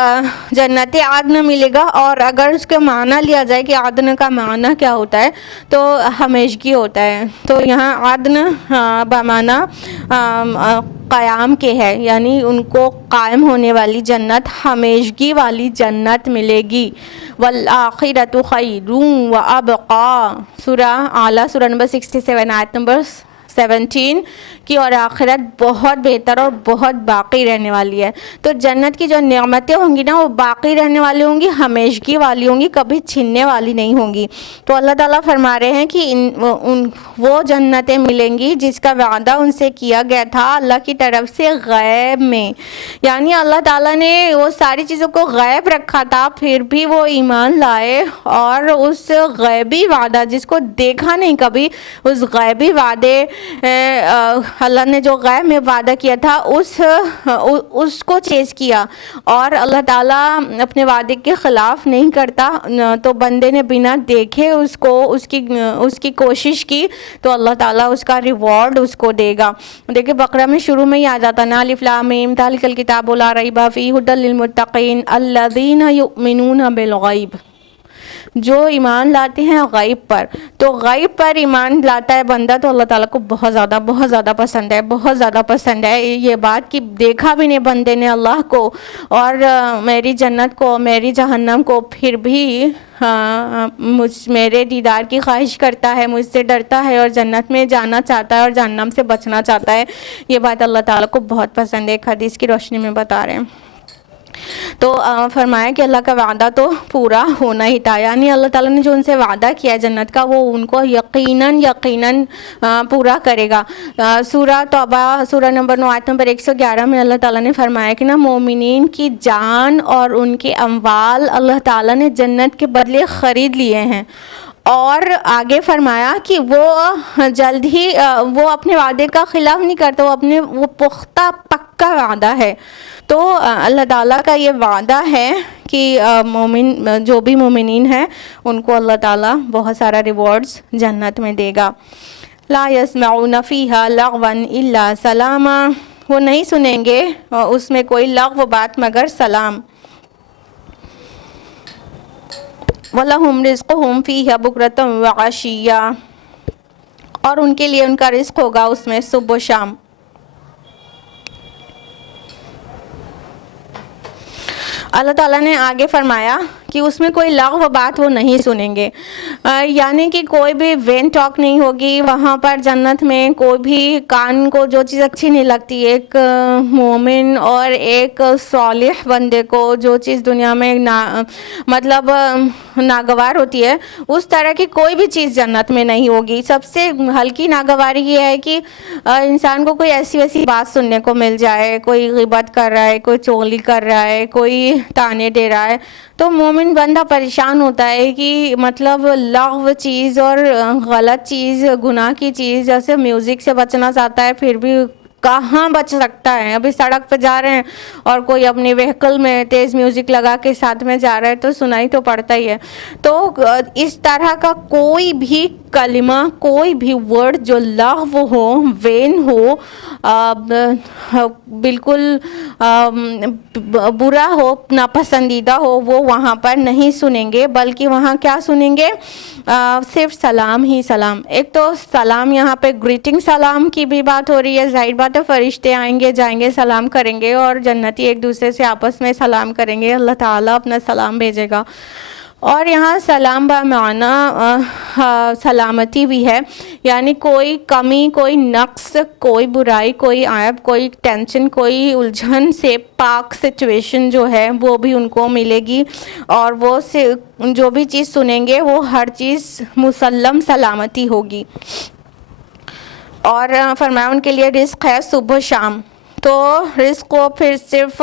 جنت عدن ملے گا. اور اگر اس کا معنی لیا جائے کہ عدن کا معنی کیا ہوتا ہے تو ہمیشگی ہوتا ہے. تو یہاں عدن بمعنی قیام کے ہے, یعنی ان کو قائم ہونے والی جنت, ہمیشگی والی جنت ملے گی. والآخرۃ خیر وابقی, سورہ اعلیٰ سورہ نمبر 67 آیت نمبر 17 کی, اور آخرت بہت بہتر اور بہت باقی رہنے والی ہے. تو جنت کی جو نعمتیں ہوں گی نا وہ باقی رہنے والی ہوں گی, ہمیشگی والی ہوں گی, کبھی چھننے والی نہیں ہوں گی. تو اللہ تعالیٰ فرما رہے ہیں کہ وہ جنتیں ملیں گی جس کا وعدہ ان سے کیا گیا تھا اللہ کی طرف سے غیب میں. یعنی اللہ تعالیٰ نے وہ ساری چیزوں کو غیب رکھا تھا, پھر بھی وہ ایمان لائے اور اس غیبی وعدہ جس کو دیکھا نہیں کبھی, اس غیبی وعدے اللہ نے جو غیب میں وعدہ کیا تھا اس کو چیز کیا. اور اللہ تعالیٰ اپنے وعدے کے خلاف نہیں کرتا. تو بندے نے بنا دیکھے اس کی کوشش کی تو اللہ تعالیٰ اس کا ریوارڈ اس کو دے گا. دیکھیں بقرہ میں شروع میں ہی آ جاتا نا, الف لام میم ذالک الکتاب لا ریب فیہ ھدی للمتقین الذین یؤمنون بالغیب, جو ایمان لاتے ہیں غیب پر. تو غیب پر ایمان لاتا ہے بندہ تو اللہ تعالیٰ کو بہت زیادہ پسند ہے, بہت زیادہ پسند ہے یہ بات کہ دیکھا بھی نہیں بندے نے اللہ کو اور میری جنت کو, میری جہنم کو, پھر بھی میرے دیدار کی خواہش کرتا ہے, مجھ سے ڈرتا ہے اور جنت میں جانا چاہتا ہے اور جہنم سے بچنا چاہتا ہے. یہ بات اللہ تعالیٰ کو بہت پسند ہے, ایک حدیث کی روشنی میں بتا رہے ہیں. تو فرمایا کہ اللہ کا وعدہ تو پورا ہونا ہی تھا, یعنی اللہ تعالیٰ نے جو ان سے وعدہ کیا ہے جنت کا وہ ان کو یقیناً پورا کرے گا. سورہ توبہ سورہ نمبر 9 آیت نمبر 111 میں اللہ تعالیٰ نے فرمایا کہ نا مومنین کی جان اور ان کے اموال اللہ تعالیٰ نے جنت کے بدلے خرید لیے ہیں. اور آگے فرمایا کہ وہ جلد ہی وہ اپنے وعدے کا خلاف نہیں کرتا, وہ پختہ پکا وعدہ ہے. تو اللہ تعالیٰ کا یہ وعدہ ہے کہ مومن جو بھی مومنین ہیں ان کو اللہ تعالیٰ بہت سارا ریوارڈز جنت میں دے گا. لا یسمعون فیہا لغوا الا سلاما, وہ نہیں سنیں گے اس میں کوئی لغو بات مگر سلام. وَلَهُمْ رِزْقُهُمْ فِيهَا بُكْرَةً وَعَشِيًّا, اور ان کے لیے ان کا رزق ہوگا اس میں صبح و شام. اللہ تعالیٰ نے آگے فرمایا کہ اس میں کوئی لغو بات وہ نہیں سنیں گے, یعنی کہ کوئی بھی وین ٹاک نہیں ہوگی وہاں پر جنت میں. کوئی بھی کان کو جو چیز اچھی نہیں لگتی, ایک مومن اور ایک صالح بندے کو جو چیز دنیا میں مطلب ناگوار ہوتی ہے اس طرح کی کوئی بھی چیز جنت میں نہیں ہوگی. سب سے ہلکی ناگواری یہ ہے کہ انسان کو کوئی ایسی ویسی بات سننے کو مل جائے, کوئی غیبت کر رہا ہے, کوئی چغلی کر رہا ہے, کوئی تانے دے رہا ہے, تو مومن بندہ پریشان ہوتا ہے کہ مطلب لغو چیز اور غلط چیز, گناہ کی چیز, جیسے میوزک سے بچنا چاہتا ہے پھر بھی کہاں بچ سکتا ہے. ابھی سڑک پہ جا رہے ہیں اور کوئی اپنی وہیکل میں تیز میوزک لگا کے ساتھ میں جا رہا ہے تو سنائی تو پڑتا ہی ہے. تو اس طرح کا کوئی بھی کلمہ, کوئی بھی ورڈ جو لغو ہو, وین ہو, بالکل برا ہو, ناپسندیدہ ہو, وہ وہاں پر نہیں سنیں گے. بلکہ وہاں کیا سنیں گے, صرف سلام ہی سلام. ایک تو سلام یہاں پہ گریٹنگ سلام کی بھی بات ہو رہی ہے, ظاہر بات ہے فرشتے آئیں گے جائیں گے سلام کریں گے اور جنتی ایک دوسرے سے آپس میں سلام کریں گے, اللہ تعالیٰ اپنا سلام بھیجے گا. اور یہاں سلام بمعنی سلامتی بھی ہے, یعنی کوئی کمی, کوئی نقص, کوئی برائی, کوئی عیب, کوئی ٹینشن, کوئی الجھن سے پاک سچویشن جو ہے وہ بھی ان کو ملے گی. اور وہ جو بھی چیز سنیں گے وہ ہر چیز مسلم سلامتی ہوگی. اور فرمایا ان کے لیے رزق ہے صبح و شام. تو رزق کو پھر صرف